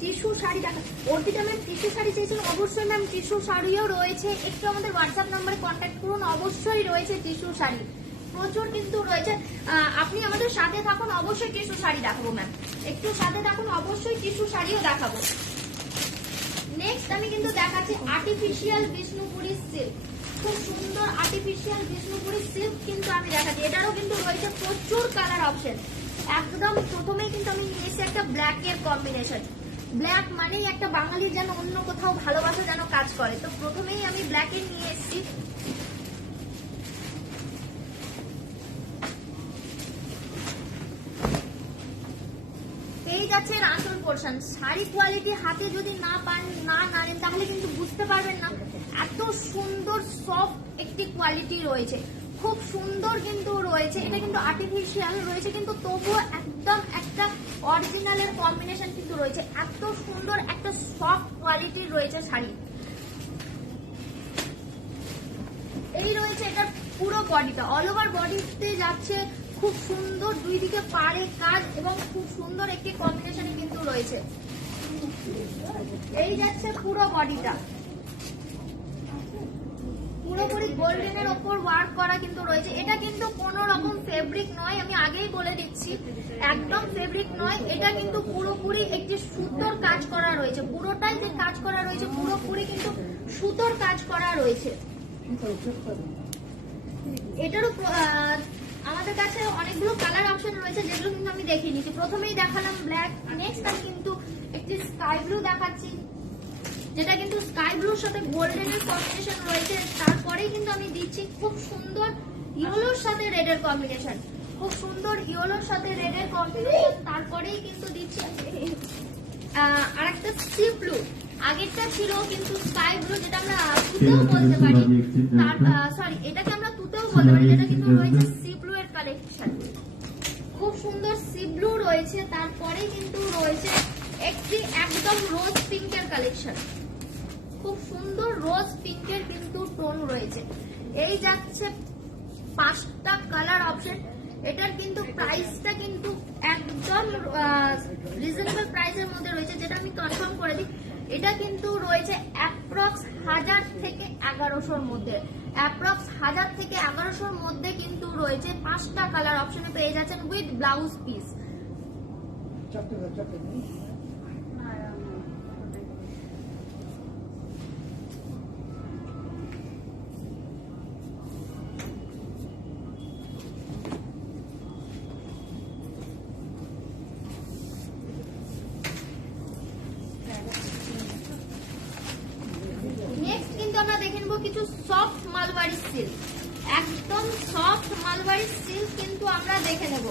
টিস্যু শাড়ি দেখা, অর্পিতা ম্যাম টিস্যু শাড়ি চেয়েছেন, অবশ্যই ম্যাম টিস্যু শাড়িও রয়েছে। একটু আমাদের হোয়াটসঅ্যাপ নাম্বারে কন্ট্যাক্ট করুন, অবশ্যই রয়েছে টিস্যু শাড়ি, প্রচুর কিন্তু রয়েছে। আপনি আমাদের সাথে থাকুন, অবশ্যই টিস্যু শাড়ি দেখাবো ম্যাম, একটু সাথে থাকুন, অবশ্যই টিস্যু শাড়িও দেখাবো। নেক্সট আমি কিন্তু দেখাচ্ছি আর্টিফিশিয়াল বিষ্ণুপুরি সিল্ক, খুব সুন্দর আর্টিফিশিয়াল বিষ্ণুপুরি সিল্ক কিন্তু আমি দেখাচ্ছি। এটারও কিন্তু রয়েছে প্রচুর কালার অপশন। একদম প্রথমেই কিন্তু আমি নিয়ে এসেছি একটা ব্ল্যাক এর কম্বিনেশন। ব্ল্যাক মানেই একটা বাঙালির যেন অন্য কোথাও ভালোবাসা যেন কাজ করে, তো প্রথমেই আমি ব্ল্যাক এর নিয়ে এসেছি। পেয়ে যাচ্ছে আঁচল পোর্শন। শাড়ি কোয়ালিটি হাতে যদি না পান, না নাড়েন তাহলে কিন্তু বুঝতে পারবেন না। এত সুন্দর সফট একটি কোয়ালিটি রয়েছে, খুব সুন্দর কিন্তু রয়েছে। এটা কিন্তু আর্টিফিশিয়াল রয়েছে কিন্তু তবুও একদম একটা অরিজিনালের কম্বিনেশন কিন্তু রয়েছে। এত সুন্দর একটা সফট কোয়ালিটির রয়েছে শাড়ি। এই রয়েছে এটা পুরো বডিটা, অল ওভার বডিতে যাচ্ছে, খুব সুন্দর দুই দিকে পাড়ে কাজ এবং খুব সুন্দর একটি কম্বিনেশন কিন্তু রয়েছে। এই যাচ্ছে পুরো বডিটা, পুরোপুরি গোল্ডেনের ওপর ওয়ার্ক করা কিন্তু রয়েছে। এটা কিন্তু কোন রকম ফেব্রিক নয়, আমি আগেই বলে দিচ্ছি, একদম ফেব্রিক নয়। এটা কিন্তু পুরোপুরি একটি সুতোর কাজ করা রয়েছে, পুরোটাই যে কাজ করা রয়েছে পুরোপুরি কিন্তু সুতোর কাজ করা রয়েছে। এটারও আমাদের কাছে অনেকগুলো কালার অপশন রয়েছে যেগুলো কিন্তু আমি দেখিয়ে নিচ্ছি। প্রথমেই দেখালাম ব্ল্যাক, নেক্সট আমি কিন্তু একটি স্কাই ব্লু দেখাচ্ছি, যেটা কিন্তু স্কাই ব্লুর সাথে গোল্ডেনের কম্বিনেশন রয়েছে। তারপরেই কিন্তু আমি দিচ্ছি খুব সুন্দর ইয়েলোর সাথে রেডের কম্বিনেশন, খুব সুন্দর ইয়েলোর সাথে রেডের কম্বিনেশন। তারপরেই কিন্তু দিচ্ছি আরেকটা সি ব্লু, আগেরটা ছিল কিন্তু স্কাই ব্লু, যেটা আমরা তুতেও বলতে পারি, সরি এটাকে আমরা তুতেও বলতে পারি, যেটা কিন্তু রয়েছে সি ব্লু এর কালেকশন। খুব সুন্দর সি ব্লু রয়েছে। তারপরে কিন্তু রয়েছে একটি একদম রোজ পিঙ্কের কালেকশন, খুব সুন্দর রোজ পিঙ্কের কিন্তু টোন রয়েছে। এই যাচ্ছে 5টা কালার অপশন। এটার কিন্তু প্রাইসটা কিন্তু একদম রিজনেবল প্রাইসের মধ্যে রয়েছে, যেটা আমি কনফার্ম করে দিই। এটা কিন্তু রয়েছে অ্যাপ্রক্স 1000 থেকে 1100-র মধ্যে, অ্যাপ্রক্স 1000 থেকে 1100-র মধ্যে কিন্তু রয়েছে। 5টা কালার অপশনে পেয়ে যাচ্ছেন উইথ ব্লাউজ পিস। আমরা দেখে নেবো কিছু সফট মালবারি সিল্ক, একদম সফট মালবারি সিল্ক কিন্তু আমরা দেখে নেব।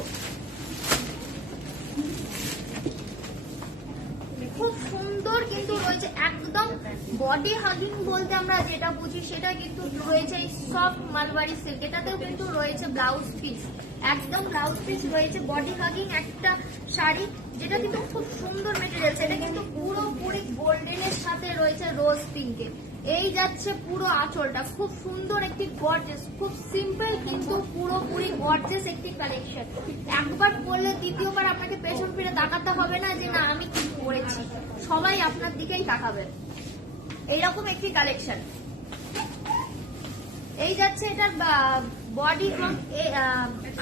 খুব সুন্দর কিন্তু রয়েছে, একদম বডি হাগিং বলতে আমরা যেটা বুঝি সেটা কিন্তু রয়েছে এই সফট মালবারি সিল্ক। এটাতেও কিন্তু রয়েছে ব্লাউজ পিস, একদম ব্লাউজ পিস রয়েছে, বডি হাগিং একটা শাড়ি যেটা কিন্তু খুব সুন্দর মেটেরিয়াল। এটা কিন্তু পুরোপুরি গোল্ডেনের সাথে রয়েছে রোজ পিঙ্কে। এই যাচ্ছে পুরো আঁচলটা, খুব সুন্দর একটি গর্জেস, খুব সিম্পল কিন্তু পুরোপুরি গর্জেস একটি কালেকশন। একবার পরলে দ্বিতীয়বার আপনাকে পেছন ফিরে তাকাতে হবে না যে না আমি কি পরেছি, সবাই আপনার দিকেই তাকাবে। এইরকম একটি কালেকশন। এই যাচ্ছে এটার বডি এবং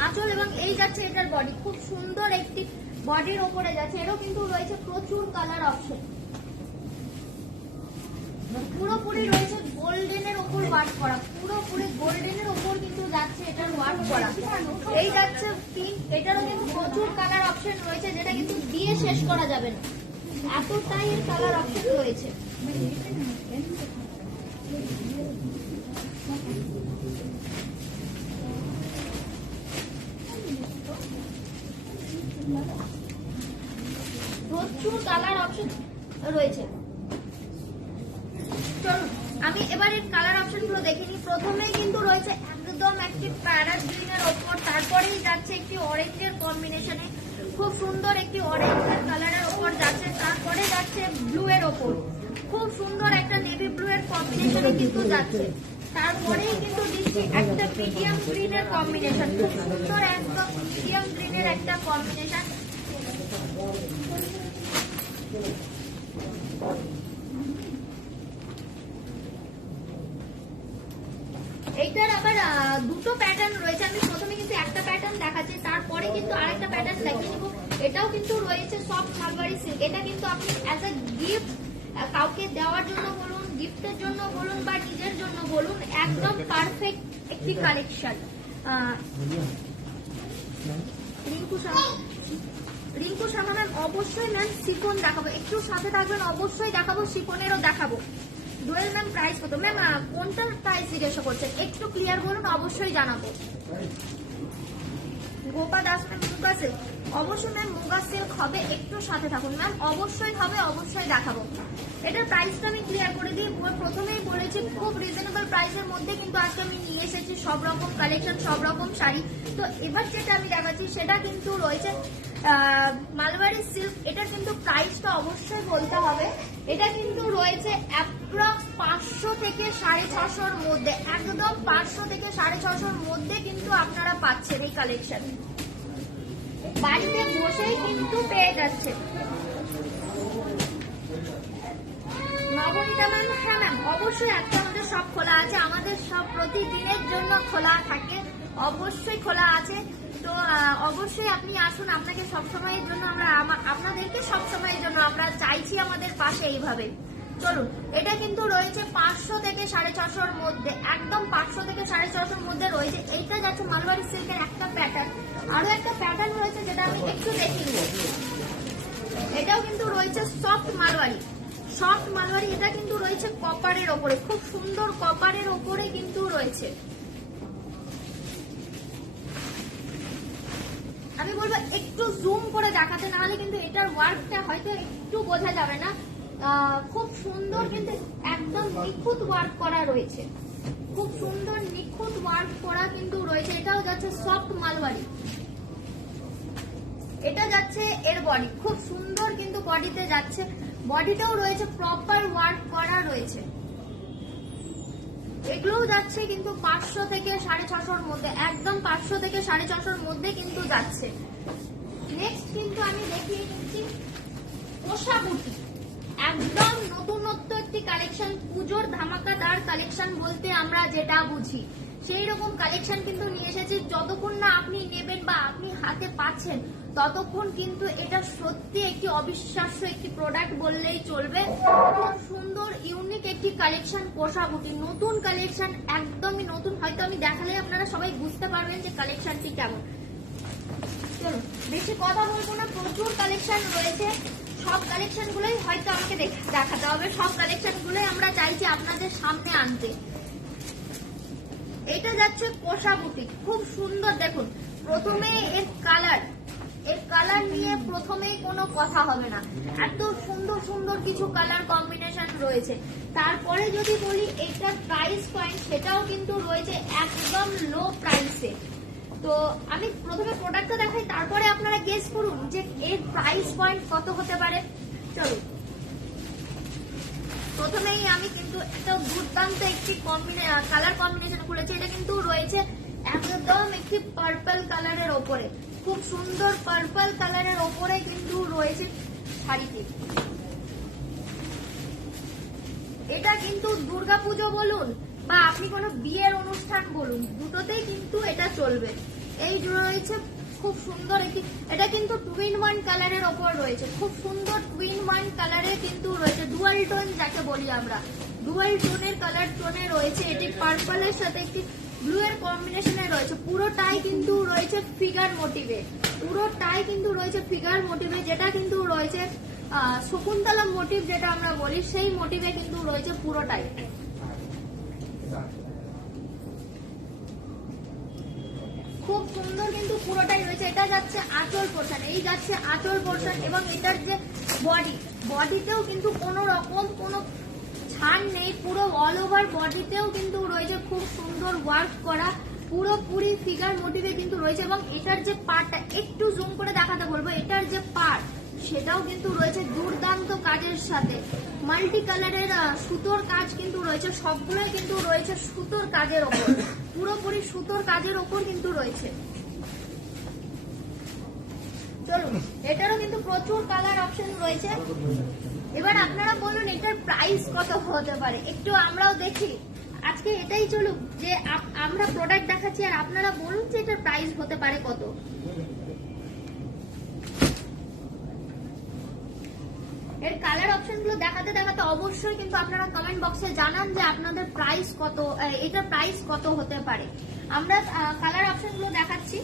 আঁচল, এবং এই যাচ্ছে এটার বডি, খুব সুন্দর একটি বডির ওপরে যাচ্ছে। এরও কিন্তু রয়েছে প্রচুর কালার অপশন, পুরোপুরি রয়েছে গোল্ডেনের ওপর ওয়ার্ক করা, পুরোপুরি গোল্ডেনের ওপর কিন্তু যাচ্ছে এটার ওয়ার্ক করা। এই যাচ্ছে পিঙ্ক, এটারও কিন্তু প্রচুর কালার অপশন রয়েছে যেটা কিন্তু দিয়ে শেষ করা যাবে না, এতটাই এর কালার অপশন রয়েছে। প্রচুর কালার অপশন রয়েছে। চলুন আমি এবার এর কালার অপশন গুলো দেখে নিই। প্রথমেই কিন্তু রয়েছে একদম একটি প্যারাট গ্রিনের ওপর, তারপরেই যাচ্ছে একটি অরেঞ্জের কম্বিনেশনে, খুব সুন্দর একটি অরেঞ্জের কালারের ওপর যাচ্ছে, তারপরে যাচ্ছে ব্লু এর ওপর, খুব সুন্দর একটা নেভি ব্লু এর কম্বিনেশনে কিন্তু যাচ্ছে, তারপরেই কিন্তু দিচ্ছি একটা মিডিয়াম গ্রিনের কম্বিনেশন, খুব সুন্দর একদম মিডিয়াম গ্রিনের একটা কম্বিনেশন। এইটার আবার দুটো প্যাটার্ন রয়েছে, আমি প্রথমে কিন্তু একটা প্যাটার্ন দেখাচ্ছি, তারপরে কিন্তু আরেকটা প্যাটার্ন দেখিয়ে নেবো। এটাও কিন্তু রয়েছে সফট মালবারি সিল্ক। এটা কিন্তু আপনি অ্যাজ এ গিফট কাউকে দেওয়ার জন্য বলুন, গিফটের জন্য বলুন বা নিজের জন্য বলুন, একদম পারফেক্ট একটি কালেকশন। রিঙ্কু শর্মা ম্যাম, অবশ্যই ম্যাম শিফন দেখাবো, একটু সাথে থাকবেন, অবশ্যই দেখাবো, শিফনেরও দেখাবো। দোয়েল ম্যাম প্রাইস কত? ম্যাম কোনটার প্রাইস জিজ্ঞাসা করছেন, একটু ক্লিয়ার বলুন, অবশ্যই জানাবো। গোপা দাস ম্যাম মুগা সিল্ক, অবশ্যই ম্যাম মুগা সিল্ক হবে, একটু সাথে থাকুন ম্যাম, অবশ্যই হবে, অবশ্যই দেখাবো। এটার প্রাইসটা আমি ক্লিয়ার করে দিই, প্রথমেই বলেছি খুব রিজনেবল প্রাইসের মধ্যে কিন্তু আজকে আমি নিয়ে এসেছি সব রকম কালেকশন, সব রকম শাড়ি। তো এবার যেটা আমি দেখাচ্ছি সেটা কিন্তু রয়েছে মালবারি সিল্ক। এটার কিন্তু প্রাইসটা অবশ্যই বলতে হবে, এটা কিন্তু রয়েছে অ্যাপ্রক্স 500 থেকে 650-র মধ্যে, একদম 500 থেকে 650-র মধ্যে কিন্তু আপনারা পাচ্ছেন এই কালেকশন, বাড়িতে বসেই কিন্তু পেয়ে যাচ্ছে। নবনীতা ম্যাম, হ্যাঁ ম্যাম অবশ্যই আজকে আমাদের সব খোলা আছে, আমাদের সব প্রতিদিনের জন্য খোলা থাকে, অবশ্যই খোলা আছে। তো অবশ্যই আপনি আসুন, আপনাকে সবসময়ের জন্য আমরা আপনাদেরকে সবসময়ের জন্য আমরা চাইছি আমাদের পাশে এইভাবে। চলুন, এটা কিন্তু রয়েছে 500 থেকে 650-র মধ্যে, একদম 500 থেকে 650-র মধ্যে রয়েছে। এইটা যাচ্ছে মালবারি সিল্কের একটা প্যাটার্ন, আরো একটা প্যাটার্ন রয়েছে যেটা আমি একটু দেখিয়ে দেব। এটাও কিন্তু রয়েছে সফট মালবারি, সফট মালবারি। এটা কিন্তু রয়েছে কপারের ওপরে, খুব সুন্দর কপারের ওপরে কিন্তু রয়েছে। আমি বলবো একটু জুম করে দেখাতে, নাহলে কিন্তু এটার ওয়ার্কটা হয়তো একটু বোঝা যাবে না। খুব সুন্দর কিন্তু একদম নিখুঁত ওয়ার্ক করা রয়েছে, খুব সুন্দর নিখুঁত ওয়ার্ক করা কিন্তু রয়েছে। এটাও যাচ্ছে সফট মালবারি, এটা যাচ্ছে এর বডি, খুব সুন্দর কিন্তু বডিতে যাচ্ছে, বডিটাও রয়েছে প্রপার ওয়ার্ক করা রয়েছে। এগুলোও যাচ্ছে কিন্তু 500 থেকে 650-র মধ্যে, একদম 500 থেকে 650-র মধ্যে কিন্তু যাচ্ছে। নেক্সট কিন্তু আমি দেখিয়ে দিচ্ছি পোশাকুটি, একদম নতুনত্ব একটি কালেকশন, পুজোর ধামাকাদার কালেকশন বলতে আমরা যেটা বুঝি সেই রকম কালেকশন কিন্তু নিয়ে এসেছি। যতক্ষণ না আপনি নেবেন বা আপনি হাতে পাচ্ছেন ততক্ষণ কিন্তু এটা সত্যি একটি অবিশ্বাস্য একটি প্রোডাক্ট বললেই চলবে। খুব সুন্দর ইউনিক একটি কালেকশন, পোশাকুটি নতুন কালেকশন, একদমই নতুন, হয়তো আমি দেখালে আপনারা সবাই বুঝতে পারবেন যে কালেকশনটি কেমন। চলুন বেশি কথা বলবো না, প্রচুর কালেকশন রয়েছে, সব কালেকশন গুলোই হয়তো আমাকে দেখাতে হবে, সব কালেকশন গুলোই আমরা চাইছি আপনাদের সামনে আনতে। এটা যাচ্ছে কোষা বুটিক, খুব সুন্দর। দেখুন প্রথমে এর কালার নিয়ে প্রথমেই কোনো কথা হবে না, এত সুন্দর সুন্দর কিছু কালার কম্বিনেশন রয়েছে। তারপরে যদি বলি এটার প্রাইস পয়েন্ট, সেটাও কিন্তু রয়েছে একদম লো প্রাইসে। তো আমি প্রথমে প্রোডাক্টটা দেখাই, তারপরে আপনারা গেস করুন যে এর প্রাইস পয়েন্ট কত হতে পারে। চলুন, প্রথমেই আমি কিন্তু একটা দুর্দান্ত একটি কালার কম্বিনেশন খুলেছি। এটা কিন্তু রয়েছে একদম একটি পার্পল কালারের ওপরে, খুব সুন্দর পার্পল কালারের ওপরে কিন্তু রয়েছে শাড়িটি। এটা কিন্তু দুর্গাপুজো বলুন বা আপনি কোনো বিয়ের অনুষ্ঠান বলুন, দুটোতেই কিন্তু এটা চলবে। এই রয়েছে খুব সুন্দর একটি, এটা কিন্তু 2-in-1 কালারের ওপর রয়েছে, খুব সুন্দর 2-in-1 কালারে কিন্তু রয়েছে, ডুয়াল টোন যাকে বলি আমরা, ডুয়াল টোনের কালার টোনে রয়েছে। এটি পার্পলের সাথে একটি ব্লু এর কম্বিনেশনে রয়েছে। পুরোটাই কিন্তু রয়েছে ফিগার মোটিভে, পুরোটাই কিন্তু রয়েছে ফিগার মোটিভে, যেটা কিন্তু রয়েছে শকুন্তলা মোটিভ যেটা আমরা বলি, সেই মোটিভে কিন্তু রয়েছে পুরোটাই। খুব সুন্দর কিন্তু পুরোটাই রয়েছে। এটা যাচ্ছে আঁচল পোর্শন, এই যাচ্ছে আঁচল পোর্শন, এবং এটার যে বডিতেও কিন্তু কোনো রকম কোনো ছাড় নেই, পুরো অল ওভার বডিতেও কিন্তু রয়েছে খুব সুন্দর ওয়ার্ক করা, পুরোপুরি ফিগার মোটিভে কিন্তু রয়েছে। এবং এটার যে পার্টটা একটু জুম করে দেখাতে বলবো, এটার যে পার্ট সেটাও কিন্তু রয়েছে দুর্দান্ত কাজের সাথে, মাল্টি কালারের সুতোর কাজ কিন্তু রয়েছে, সবগুলোই কিন্তু রয়েছে সুতোর কাজের ওপর, পুরোপুরি সুতোর কাজের ওপর কিন্তু রয়েছে। চলুন, এটারও কিন্তু প্রচুর কালার অপশন রয়েছে। এবার আপনারা বলুন এটার প্রাইস কত হতে পারে, একটু আমরাও দেখি। আজকে এটাই চলুক যে আমরা প্রোডাক্ট দেখাচ্ছি আর আপনারা বলুন যে এটার প্রাইস হতে পারে কত। এর কালার অপশন গুলো দেখাতে দেখাতে অবশ্যই কিন্তু আপনারা কমেন্ট বক্সে জানান যে আপনাদের প্রাইস কত, এটার প্রাইস কত হতে পারে। আমরা কালার অপশন গুলো দেখাচ্ছি।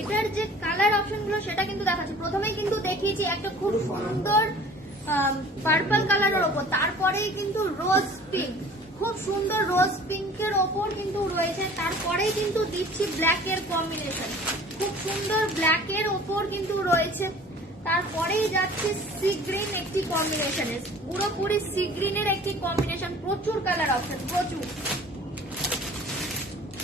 এটার যে কালার অপশন গুলো সেটা কিন্তু দেখাচ্ছি। প্রথমেই কিন্তু দেখিয়েছি একটা খুব সুন্দর পার্পল কালারের ওপর, তারপরেই কিন্তু রোজ পিঙ্ক, খুব সুন্দর রোজ পিঙ্কের ওপর কিন্তু রয়েছে, তারপরেই কিন্তু দিচ্ছি ব্ল্যাক এর কম্বিনেশন, খুব সুন্দর ব্ল্যাক এর ওপর কিন্তু রয়েছে, তারপরেই যাচ্ছে সি গ্রিন একটি কম্বিনেশনের, পুরোপুরি সি গ্রিনের একটি কম্বিনেশন, প্রচুর কালার অপশন প্রচুর।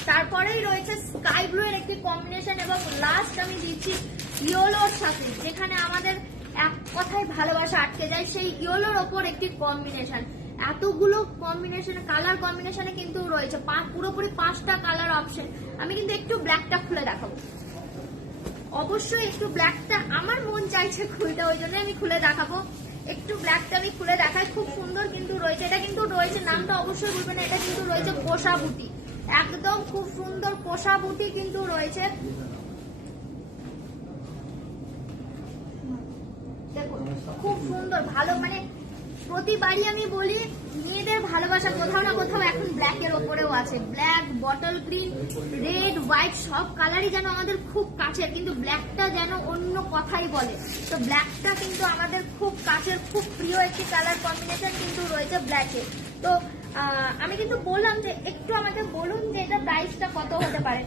তারপরেই রয়েছে স্কাই ব্লু এর একটি কম্বিনেশন, এবং লাস্ট আমি দিচ্ছি ইয়েলোর সাথে, যেখানে আমাদের এক কথায় ভালোবাসা আটকে যায়, সেই ইয়েলোর ওপর একটি কম্বিনেশন। এতগুলো কম্বিনেশন, কালার কম্বিনেশনে কিন্তু রয়েছে পুরোপুরি 5টা কালার অপশন। আমি কিন্তু একটু ব্ল্যাকটা খুলে দেখাবো, অবশ্যই একটু ব্ল্যাকটা আমার মন চাইছে খুলতে, ওই জন্য আমি খুলে দেখাবো। একটু ব্ল্যাকটা আমি খুলে দেখাই, খুব সুন্দর কিন্তু রয়েছে। এটা কিন্তু রয়েছে, নামটা অবশ্যই বলবেন না, এটা কিন্তু রয়েছে কোষা বুটি, একদম খুব সুন্দর কোষা বুটি কিন্তু রয়েছে। দেখুন খুব সুন্দর, ভালো, মানে প্রতিবারই আমি বলি মেয়েদের ভালোবাসা কোথাও না কোথাও এখন ব্ল্যাক এর ওপরেও আছে। Black, bottle green, red, white সব কালারই যেন আমাদের খুব কাছের, কিন্তু ব্ল্যাকটা যেন অন্য কথাই বলে। তো ব্ল্যাকটা কিন্তু আমাদের খুব কাছের, খুব প্রিয় একটি কালার কম্বিনেশন কিন্তু রয়েছে ব্ল্যাকে। তো আমি কিন্তু বললাম যে একটু আমাকে বলুন যে এটা প্রাইসটা কত হতে পারে।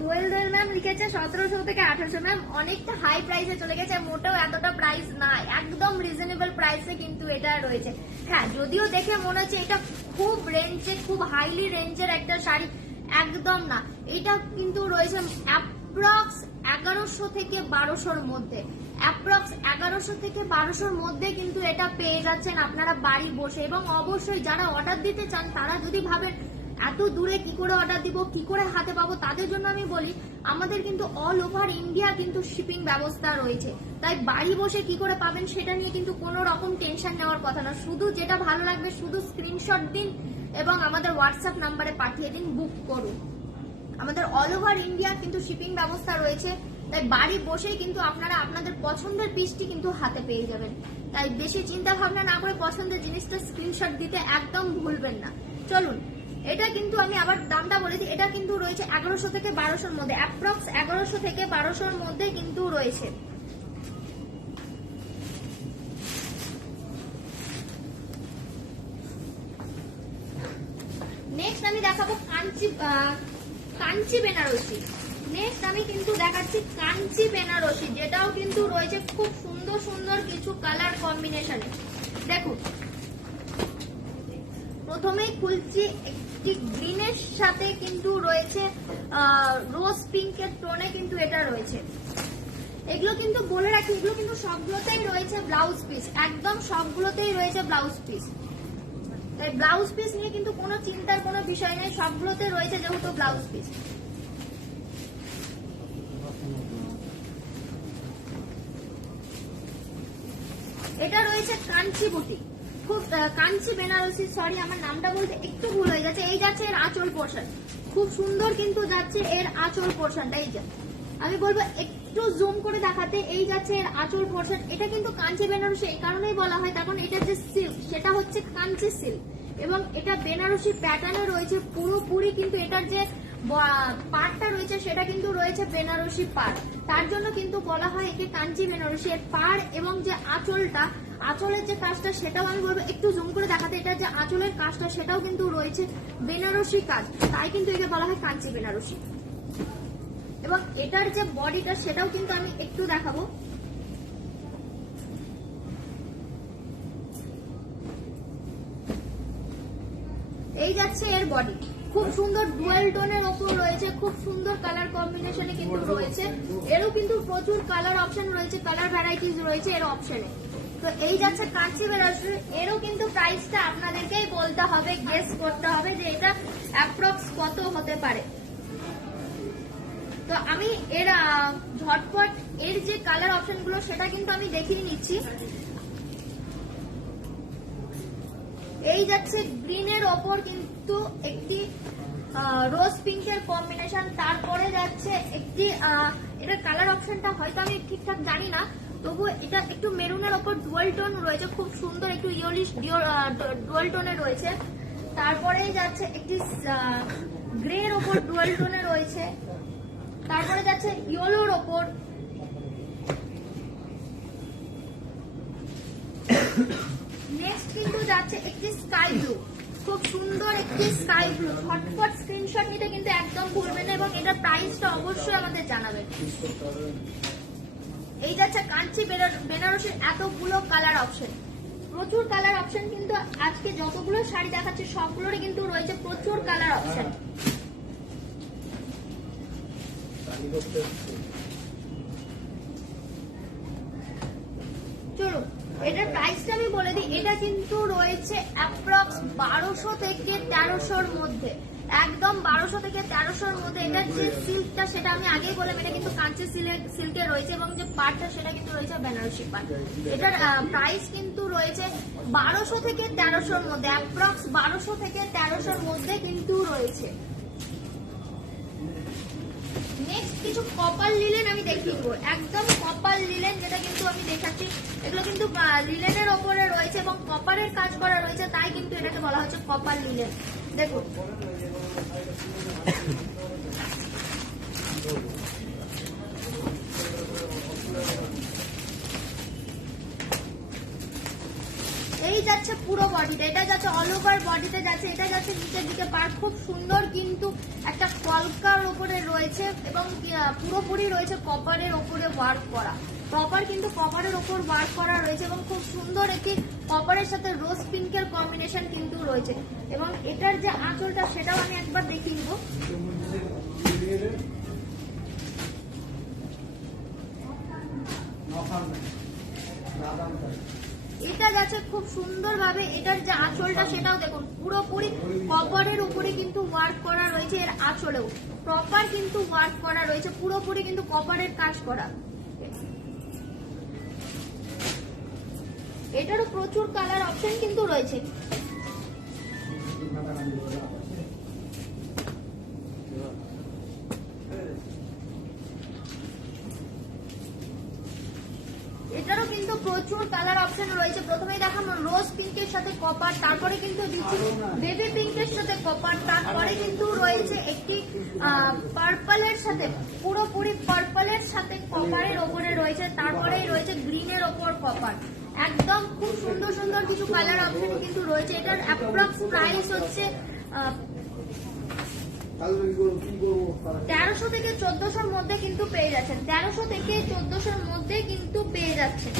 দোয়েল ম্যাম লিখেছে 1700 থেকে 1800। ম্যাম অনেকটা হাই প্রাইসে চলে গেছে, মোটেও এতটা প্রাইস না, একদম রিজনেবল প্রাইসে কিন্তু এটা রয়েছে। হ্যাঁ, যদিও দেখে মনে হচ্ছে এটা খুব রেঞ্জে, খুব হাইলি রেঞ্জের একটা শাড়ি, একদম না। এটা কিন্তু রয়েছে অ্যাপ্রক্স 1100 থেকে 1200-র মধ্যে, অ্যাপ্রক্স 1100 থেকে 1200-র মধ্যে কিন্তু এটা পেয়ে যাচ্ছেন আপনারা বাড়ি বসে। এবং অবশ্যই যারা অর্ডার দিতে চান, তারা যদি ভাবেন এত দূরে কি করে অর্ডার দিব, কি করে হাতে পাবো, তাদের জন্য আমি বলি আমাদের কিন্তু অল ওভার ইন্ডিয়া কিন্তু শিপিং ব্যবস্থা রয়েছে। তাই বাড়ি বসে কি করে পাবেন সেটা নিয়ে কিন্তু কোনো রকম টেনশন নেওয়ার কথা না। শুধু যেটা ভালো লাগবে শুধু স্ক্রিনশট দিন এবং আমাদের হোয়াটসঅ্যাপ নাম্বারে পাঠিয়ে দিন, বুক করুন। আমাদের অল ওভার ইন্ডিয়া কিন্তু শিপিং ব্যবস্থা রয়েছে। তাই বাড়ি বসেই কিন্তু আপনারা আপনাদের পছন্দের পিসটি কিন্তু হাতে পেয়ে যাবেন। তাই বেশি চিন্তা ভাবনা না করে পছন্দের জিনিসটা স্ক্রিনশট দিতে একদম ভুলবেন না। চলুন, এটা কিন্তু আমি আবার দামটা বলে দিই, এটা কিন্তু রয়েছে 1100 থেকে 1200-র মধ্যে, অ্যাপ্রক্স 1100 থেকে 1200-র মধ্যে কিন্তু রয়েছে। নেক্সট আমি দেখাবো কাঞ্চি বেনারসি। নেক্সট আমি কিন্তু দেখাচ্ছি কাঞ্চি বেনারসি, যেটাও কিন্তু রয়েছে খুব সুন্দর সুন্দর কিছু কালার কম্বিনেশনে। দেখুন, প্রথমেই খুলছি, একটি গ্রিনের সাথে কিন্তু রয়েছে রোজ পিঙ্কের টোনে কিন্তু এটা রয়েছে। এগুলো কিন্তু বলে রাখি, এগুলো কিন্তু সবগুলোতেই রয়েছে ব্লাউজ পিস, একদম সবগুলোতেই রয়েছে ব্লাউজ পিস। ব্লাউজ পিস নিয়ে কিন্তু কোনো চিন্তার কোনো বিষয় নেই, সবগুলোতে রয়েছে যেহেতু ব্লাউজ পিস। এটা রয়েছে কাঞ্চি বুটি, খুব কাঞ্চি বেনারসি, সরি আমার নামটা বলতে একটু ভুল হয়ে গেছে। এই যাচ্ছে এর আঁচল পোর্শন, খুব সুন্দর কিন্তু যাচ্ছে এর আঁচল পোর্শনটা। এই যা আমি বলবো একটু জুম করে দেখাতে, এই যাচ্ছে এর আঁচল পোর্শন। এটা কিন্তু কাঞ্চি বেনারসি এই কারণেই বলা হয়, কারণ এটা যে সিল্ক সেটা হচ্ছে কাঞ্চি সিল্ক, এবং এটা বেনারসি প্যাটার্নে রয়েছে পুরোপুরি, কিন্তু এটার যে পাড়টা রয়েছে সেটা কিন্তু রয়েছে বেনারসি পাড়, তার জন্য কিন্তু বলা হয় একে কাঞ্চি বেনারসি। এর পাড় এবং যে আঁচলটা, আঁচলের যে কাজটা সেটাও আমি বলবো একটু জুম করে দেখাতে, এটা যে আঁচলের কাজটা সেটাও কিন্তু রয়েছে বেনারসি কাজ, তাই কিন্তু একে বলা হয় কাঞ্চি বেনারসি। এবং এটার যে বডিটা সেটাও কিন্তু আমি একটু দেখাবো। এই যাচ্ছে এর বডি, খুব সুন্দর ডুয়াল টোনের ওপর রয়েছে, খুব সুন্দর কালার কম্বিনেশনে কিন্তু রয়েছে। এরও কিন্তু প্রচুর কালার অপশন রয়েছে, কালার ভ্যারাইটিস রয়েছে এর অপশনে। তো এই যাচ্ছে কাঞ্চি বেনারসি, এরও কিন্তু প্রাইসটা আপনাদেরকেই বলতে হবে, গেস করতে হবে যে এটা অ্যাপ্রক্স কত হতে পারে। তো আমি এর ঝটপট এর যে কালার অপশন গুলো সেটা কিন্তু আমি দেখিয়ে নিচ্ছি। এই যাচ্ছে গ্রিনের ওপর কিন্তু একটি রোজ পিঙ্কের কম্বিনেশন, তারপরে যাচ্ছে একটি এটার কালার অপশনটা হয়তো আমি ঠিকঠাক জানি না, তবু এটা একটু মেরুনের ওপর ডুয়াল টোন রয়েছে, খুব সুন্দর একটু ইয়েলিশ ডুয়াল টোনে রয়েছে। তারপরে যাচ্ছে একটি গ্রের ওপর ডুয়াল টোনে রয়েছে, তারপরে যাচ্ছে ইয়েলোর ওপর, নেক্সট কিন্তু যাচ্ছে একটি স্কাই ব্লু, খুব সুন্দর একটি স্কাই ব্লু। ঝটপট স্ক্রিনশট নিতে কিন্তু একদম ভুলবেন না, এবং এটার প্রাইসটা অবশ্যই আমাদের জানাবেন। এই যাচ্ছে কাঞ্চি বেনারসির এতগুলো কালার অপশন, প্রচুর কালার অপশন, কিন্তু আজকে যতগুলো শাড়ি দেখাচ্ছে সবগুলোরই কিন্তু রয়েছে প্রচুর কালার অপশন। চলুন, এটার প্রাইসটা আমি বলে দিই, এটা কিন্তু রয়েছে অ্যাপ্রক্স 1200 থেকে 1300-র মধ্যে, একদম 1200 থেকে 1300-র মধ্যে। এটার যে সিল্কটা সেটা আমি আগেই বললাম, এটা কিন্তু কাঞ্চি সিল্কে রয়েছে, এবং যে পাড়টা সেটা কিন্তু রয়েছে বেনারসি পাড়। এটার প্রাইস কিন্তু রয়েছে 1200 থেকে 1300-র মধ্যে, অ্যাপ্রক্স 1200 থেকে 1300-র মধ্যে কিন্তু রয়েছে। নেক্সট কিছু কপার লিলেন আমি দেখিয়ে দেবো, একদম কপার লিলেন, যেটা কিন্তু আমি দেখাচ্ছি। এগুলো কিন্তু লিলেনের ওপরে রয়েছে এবং কপারের কাজ করা রয়েছে, তাই কিন্তু এটাকে বলা হচ্ছে কপার লিলেন। দেখুন, এই যাচ্ছে পুরো বডিতে, এটা যাচ্ছে অল ওভার বডিতে যাচ্ছে, এটা যাচ্ছে নিচের দিকে পার, খুব সুন্দর কিন্তু একটা কলকার উপরে রয়েছে, এবং পুরোপুরি রয়েছে কপারের উপরে ওয়ার্ক করা, প্রপার কিন্তু কপারের উপর ওয়ার্ক করা রয়েছে, এবং খুব সুন্দর একটি কপারের সাথে রোজ পিঙ্কের কম্বিনেশন কিন্তু রয়েছে। এবং এটার যে আঁচলটা সেটাও আমি একবার দেখিয়ে দিব। এটা যাচ্ছে খুব সুন্দর ভাবে, এটার যে আঁচলটা সেটাও দেখুন পুরোপুরি কপারের উপরে কিন্তু ওয়ার্ক করা রয়েছে, এর আঁচলেও প্রপার কিন্তু ওয়ার্ক করা রয়েছে, পুরোপুরি কিন্তু কপারের কাজ করা। এটারও প্রচুর কালার অপশন কিন্তু রয়েছে। প্রচুর কালার অপশন রয়েছে। প্রথমেই দেখাবো রোজ পিঙ্কের সাথে কপার, তারপরে কিন্তু দিচ্ছি বেবি পিঙ্কের সাথে কপার, তারপরে কিন্তু রয়েছে একটি পার্পলের সাথে, পুরোপুরি পার্পলের সাথে কপারের ওপরে রয়েছে, তারপরেই রয়েছে গ্রিনের ওপর কপার। একদম খুব সুন্দর সুন্দর কিছু কালার অপশন কিন্তু রয়েছে। এটার অ্যাপ্রক্স প্রাইস হচ্ছে 1300 থেকে 1400 মধ্যে কিন্তু পেয়ে যাচ্ছেন। 1300 থেকে 1400 মধ্যে কিন্তু পেয়ে যাচ্ছেন।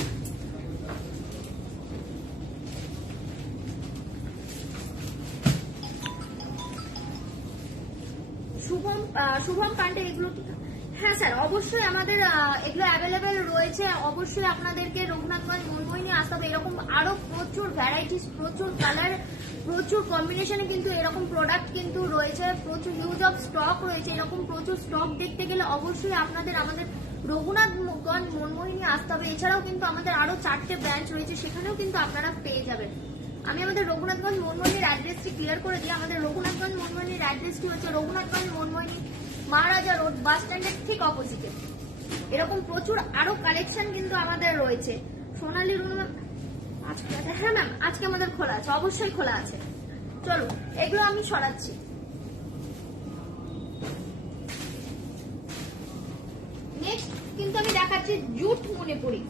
শুভম পান্ডে এগুলো হ্যাঁ স্যার, অবশ্যই আমাদের এগুলো অ্যাভেলেবেল রয়েছে। অবশ্যই আপনাদেরকে রঘুনাথগঞ্জ মনমোহিনী আসতে হবে। এরকম আরো প্রচুর ভ্যারাইটিস, প্রচুর কালার, প্রচুর কম্বিনেশনে কিন্তু এরকম প্রোডাক্ট কিন্তু রয়েছে, প্রচুর হিউজ অফ স্টক রয়েছে। এরকম প্রচুর স্টক দেখতে গেলে অবশ্যই আপনাদের আমাদের রঘুনাথগঞ্জ মনমোহিনী আসতে হবে। এছাড়াও কিন্তু আমাদের আরো 4টে ব্রাঞ্চ রয়েছে, সেখানেও কিন্তু আপনারা পেয়ে যাবেন। আমি আমাদের রঘুনাথগঞ্জ মনমোহিনীর অ্যাড্রেসটি ক্লিয়ার করে দিই। আমাদের রঘুনাথগঞ্জ মনমোহিনীর অ্যাড্রেসটি হচ্ছে রঘুনাথগঞ্জ মনমোহিনী মহারাজা রোড, বাস স্ট্যান্ডের ঠিক অপোজিটে। এরকম প্রচুর আরো কালেকশন কিন্তু আমাদের রয়েছে। সোনালী রুম আজকে, হ্যাঁ ম্যাম আজকে আমাদের খোলা আছে, অবশ্যই খোলা আছে। চলো এগুলো আমি সরাচ্ছি। নেক্সট কিন্তু আমি দেখাচ্ছি জুট মণিপুরি।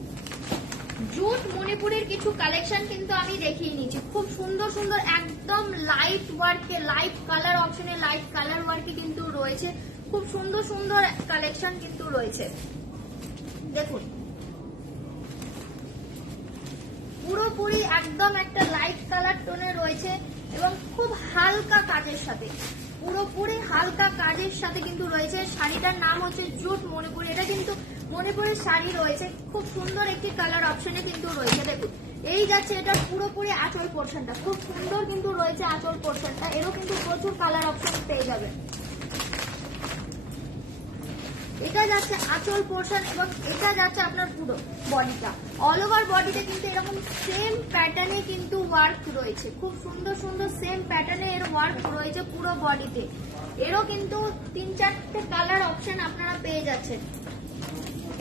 জুট মণিপুরের কিছু কালেকশন কিন্তু আমি দেখিয়ে নিচ্ছি। খুব সুন্দর সুন্দর একদম লাইট ওয়ার্কে, লাইট কালার অপশনে লাইট কালার ওয়ার্কে কিন্তু রয়েছে। খুব সুন্দর সুন্দর কালেকশন কিন্তু রয়েছে। দেখুন পুরোপুরি একদম একটা লাইট কালার টোনে রয়েছে এবং খুব হালকা কাজের সাথে, পুরোপুরি হালকা কাজের সাথে কিন্তু রয়েছে। শাড়িটার নাম হচ্ছে জুট মণিপুরি। এটা কিন্তু মণিপুরের শাড়ি রয়েছে, খুব সুন্দর একটি কালার অপশনে কিন্তু রয়েছে। দেখুন এই যাচ্ছে এটা পুরোপুরি আঁচল পোর্শনটা, খুব সুন্দর কিন্তু রয়েছে আঁচল পোর্শনটা। এরও কিন্তু প্রচুর কালার অপশন পেয়ে যাবে। এটা যাচ্ছে আঁচল পোর্শন এবং এটা যাচ্ছে আপনার পুরো বডিটা। অল ওভার বডিতে কিন্তু এরকম সেম প্যাটার্নে কিন্তু ওয়ার্ক রয়েছে, খুব সুন্দর সুন্দর সেম প্যাটার্নে এর ওয়ার্ক রয়েছে পুরো বডিতে। এরও কিন্তু 3-4টে কালার অপশন আপনারা পেয়ে যাচ্ছেন।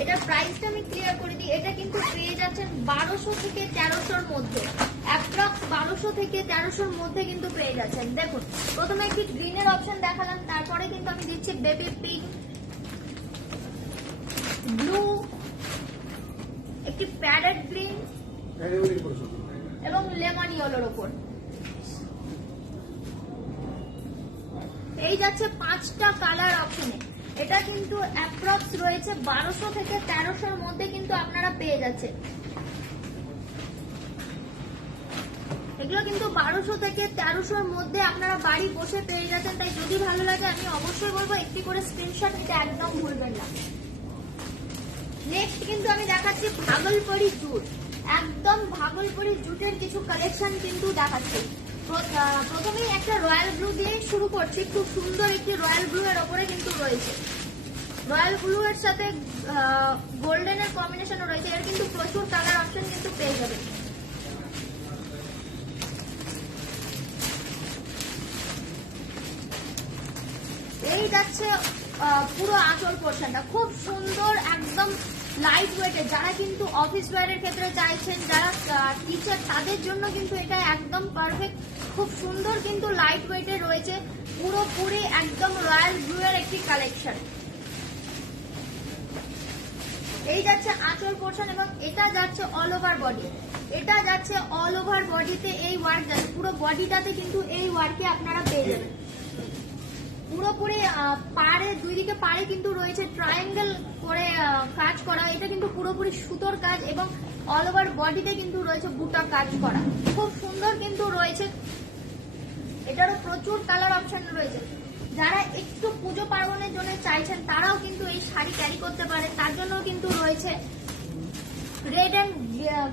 এটার প্রাইসটা আমি ক্লিয়ার করে দিই। এটা কিন্তু পেয়ে যাচ্ছেন 1200 থেকে 1300-র মধ্যে, অ্যাপ্রক্স 1200 থেকে 1300-র মধ্যে কিন্তু পেয়ে যাচ্ছেন। দেখুন প্রথমে একটি গ্রিনের অপশন দেখালাম, তারপরে কিন্তু আমি দিচ্ছি বেবি পিঙ্ক, ব্লু, একটি প্যারেট গ্রিন এবং লেমন ইয়েলোর ওপর। এই যাচ্ছে 5টা কালার অপশনে। এটা কিন্তু অ্যাপ্রক্স রয়েছে 1200 থেকে 1300-র মধ্যে কিন্তু আপনারা পেয়ে যাচ্ছেন। এগুলো কিন্তু 1200 থেকে 1300-র মধ্যে আপনারা বাড়ি বসে পেয়ে যাচ্ছেন। তাই যদি ভালো লাগে আমি অবশ্যই বলবো একটি করে স্ক্রিনশট নিতে একদম ভুলবেন না। নেক্সট কিন্তু আমি দেখাচ্ছি ভাগলপুরি জুট। একদম ভাগলপুরি জুটের কিছু কালেকশন কিন্তু দেখাচ্ছি। প্রথমেই একটা রয়্যাল ব্লু দিয়ে শুরু করছি। খুব সুন্দর একটি রয়্যাল ব্লু এর ওপরে কিন্তু রয়েছে, রয়্যাল ব্লু এর সাথে গোল্ডেনের কম্বিনেশনও রয়েছে। এর কিন্তু প্রচুর কালার অপশন কিন্তু পেয়ে যাবে। এই যাচ্ছে পুরো আঁচল পোর্শনটা, খুব সুন্দর একদম লাইট ওয়েটের। যারা কিন্তু অফিস ওয়্যারের ক্ষেত্রে চাইছেন, যারা টিচার, তাদের জন্য কিন্তু এটা একদম পারফেক্ট। খুব সুন্দর কিন্তু লাইট ওয়েটের রয়েছে, পুরোপুরি একদম রয়্যাল ব্লু এর একটি কালেকশন। এই যাচ্ছে আঁচল পোর্শন এবং এটা যাচ্ছে অল ওভার বডি। এটা যাচ্ছে অল ওভার বডিতে এই ওয়ার্ক যাচ্ছে, পুরো বডিটাতে কিন্তু এই ওয়ার্কে আপনারা পেয়ে যাবেন। পুরোপুরি পাড়ে, দুই দিকে পাড়ে কিন্তু রয়েছে ট্রায়াঙ্গেল করে কাজ করা। এটা কিন্তু পুরোপুরি সুতোর কাজ এবং অল ওভার বডিতে কিন্তু রয়েছে বুটা কাজ করা। খুব সুন্দর কিন্তু রয়েছে। এটারও প্রচুর কালার অপশন রয়েছে। যারা একটু পুজো পার্বণের জন্য চাইছেন তারাও কিন্তু এই শাড়ি ক্যারি করতে পারে, তার জন্য কিন্তু রয়েছে রেড এন্ড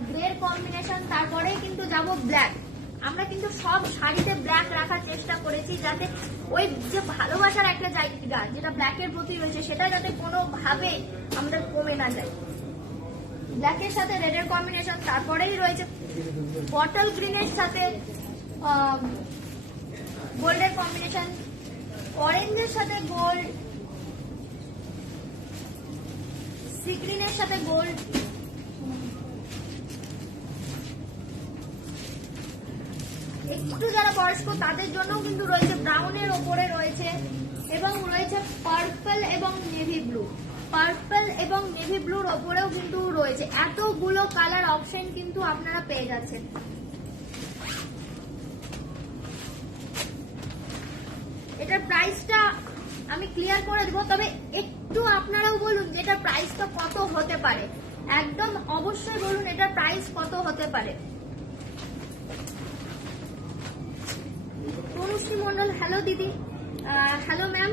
গ্রের কম্বিনেশন। তারপরেই কিন্তু যাব ব্ল্যাক। আমরা কিন্তু সব শাড়িতে ব্ল্যাক রাখার চেষ্টা করেছি, যাতে ওই যে ভালোবাসার একটা জায়গা যেটা ব্ল্যাকের প্রতি রয়েছে সেটা যাতে কোনোভাবে আমাদের কমে না যায়। ব্ল্যাকের সাথে রেডের কম্বিনেশন, তারপরেই রয়েছে বটল গ্রিনের সাথে গোল্ডের কম্বিনেশন, অরেঞ্জের সাথে গোল্ড, সি গ্রিনের সাথে গোল্ড, একটু যারা বয়স্ক তাদের জন্যও কিন্তু রয়েছে ব্রাউনের ওপরে রয়েছে, এবং রয়েছে পার্পল এবং নেভি ব্লু। পার্পল এবং নেভি ব্লুর ওপরেও কিন্তু রয়েছে। এতগুলো কালার অপশন কিন্তু আপনারা পেয়ে যাচ্ছেন। এটার প্রাইসটা আমি ক্লিয়ার করে দেবো, তবে একটু আপনারাও বলুন যে এটার প্রাইসটা কত হতে পারে। একদম অবশ্যই বলুন এটার প্রাইস কত হতে পারে। তনুশ্রী মন্ডল, হ্যালো দিদি। Hello ma'am.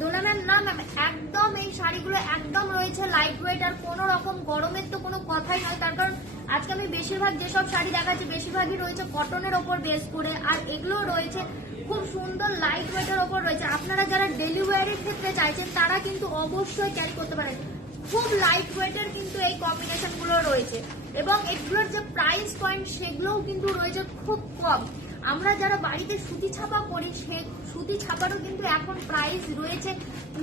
দোলা ম্যাম, না ম্যাম, একদম এই শাড়িগুলো একদম রয়েছে লাইট ওয়েট, আর কোনো রকম গরমের তো কোনো কথাই নয়। তার কারণ আজকে আমি বেশিরভাগ যেসব শাড়ি দেখাচ্ছি বেশিরভাগই রয়েছে কটনের ওপর বেস করে, আর এগুলো রয়েছে খুব সুন্দর লাইট ওয়েটের ওপর রয়েছে। আপনারা যারা ডেলি ওয়্যারের ক্ষেত্রে চাইছেন তারা কিন্তু অবশ্যই ক্যারি করতে পারেন। খুব লাইট ওয়েটের কিন্তু এই কম্বিনেশন গুলো রয়েছে, এবং এগুলোর যে প্রাইস পয়েন্ট সেগুলোও কিন্তু রয়েছে খুব কম। আমরা যারা বাড়িতে সুতি ছাপা করি সে সুতি ছাপারও কিন্তু এখন প্রাইস রয়েছে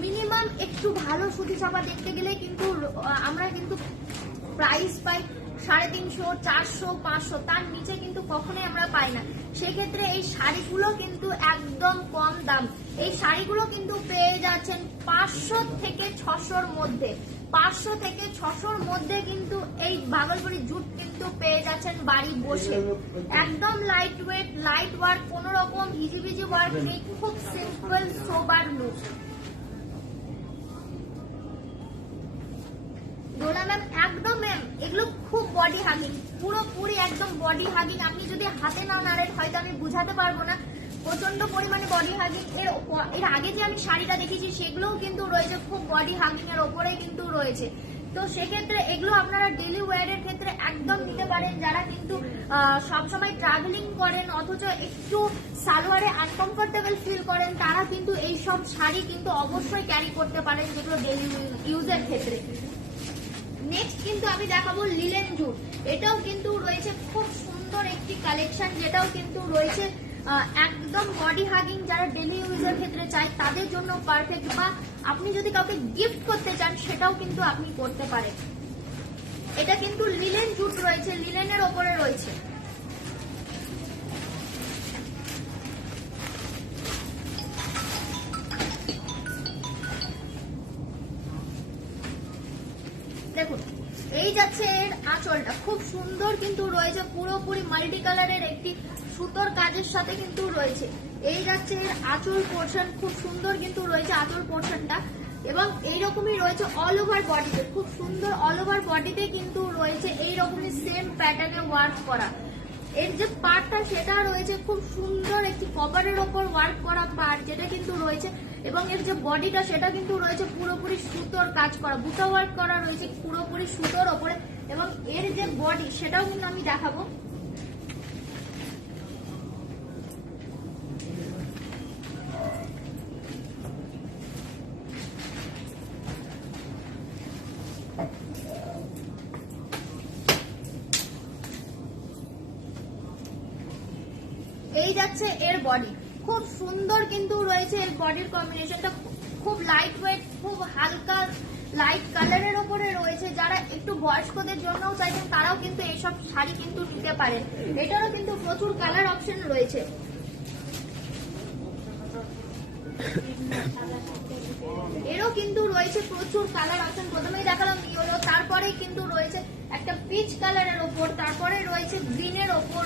মিনিমাম, একটু ভালো সুতি ছাপা দেখতে গেলে কিন্তু আমরা কিন্তু প্রাইস পাই 350, 400, 500, তার নিচে কিন্তু কখনোই আমরা পাই না। সেক্ষেত্রে এই শাড়িগুলো কিন্তু একদম কম দাম। এই শাড়িগুলো কিন্তু পেয়ে যাচ্ছেন 500 থেকে 600-র মধ্যে। 500 থেকে 600-র মধ্যে কিন্তু এই ভাগলপুরি জুট কিন্তু পেয়ে যাচ্ছেন বাড়ি বসে। একদম লাইট ওয়েট, লাইট ওয়ার্ক, কোনো রকম হিজিবিজি ওয়ার্ক নেই, খুব সিম্পল সোবার লুক। দোলা ম্যাম, একদম ম্যাম, এগুলো খুব বডি হাগিং, পুরোপুরি একদম বডি হাগিং। আপনি যদি হাতে না নাড়েন হয়তো আমি বুঝাতে পারবো না, প্রচন্ড পরিমাণে বডি হাগিং। এর আগে যে আমি শাড়িটা দেখেছি সেগুলোও কিন্তু রয়েছে খুব বডি হাগিং এর ওপরে কিন্তু রয়েছে। তো সেক্ষেত্রে এগুলো আপনারা ডেলি ওয়্যারের ক্ষেত্রে একদম নিতে পারেন। যারা কিন্তু সবসময় ট্রাভেলিং করেন অথচ একটু সালোয়ারে আনকমফোর্টেবল ফিল করেন তারা কিন্তু এইসব শাড়ি কিন্তু অবশ্যই ক্যারি করতে পারেন, যেগুলো ডেলি ইউজের ক্ষেত্রে। নেক্সট কিন্তু আমি দেখাবো লিলেন জুট। এটাও কিন্তু রয়েছে খুব সুন্দর একটি কালেকশন, যেটাও কিন্তু রয়েছে একদম বডি হাগিং। যারা ডেলি ইউজের ক্ষেত্রে চাই তাদের জন্য পারফেক্ট, বা আপনি যদি কাউকে গিফট করতে চান সেটাও কিন্তু আপনি করতে পারেন। এটা কিন্তু লিলেন জুট রয়েছে, লিলেনের ওপরে রয়েছে। দেখুন, এই যাচ্ছে এর আঁচলটা, খুব সুন্দর কিন্তু রয়েছে, পুরোপুরি মাল্টি কালারের একটি সুতোর কাজের সাথে কিন্তু রয়েছে। এই যাচ্ছে এর আঁচল পোর্শন, খুব সুন্দর কিন্তু রয়েছে আঁচল পোর্শনটা, এবং এইরকমই রয়েছে অল ওভার বডিতে, খুব সুন্দর অল ওভার বডিতে কিন্তু রয়েছে এইরকমই সেম প্যাটার্নে ওয়ার্ক করা। এর যে পার্টটা সেটা রয়েছে খুব সুন্দর একটি কভারের ওপর ওয়ার্ক করা পার্ট, যেটা কিন্তু রয়েছে, এবং এর যে বডিটা সেটা কিন্তু রয়েছে পুরোপুরি সুতোর কাজ করা, বুটা ওয়ার্ক করা রয়েছে পুরোপুরি সুতোর ওপরে, এবং এর যে বডি সেটাও কিন্তু আমি দেখাবো। এই যাচ্ছে এর বডি, খুব সুন্দর কিন্তু রয়েছে এর বডির কম্বিনেশনটা, খুব লাইট ওয়েট, খুব হালকা লাইট কালারের ওপরে রয়েছে। যারা একটু বয়স্কদের জন্যও চাইছেন তারাও কিন্তু এইসব শাড়ি কিন্তু নিতে পারেন। এটারও কিন্তু প্রচুর কালার অপশন রয়েছে। এরও কিন্তু রয়েছে প্রচুর কালার অপশন। প্রথমেই দেখালাম ইয়েলো, তারপরে কিন্তু রয়েছে একটা পিচ কালারের ওপর, তারপরে রয়েছে গ্রিনের ওপর,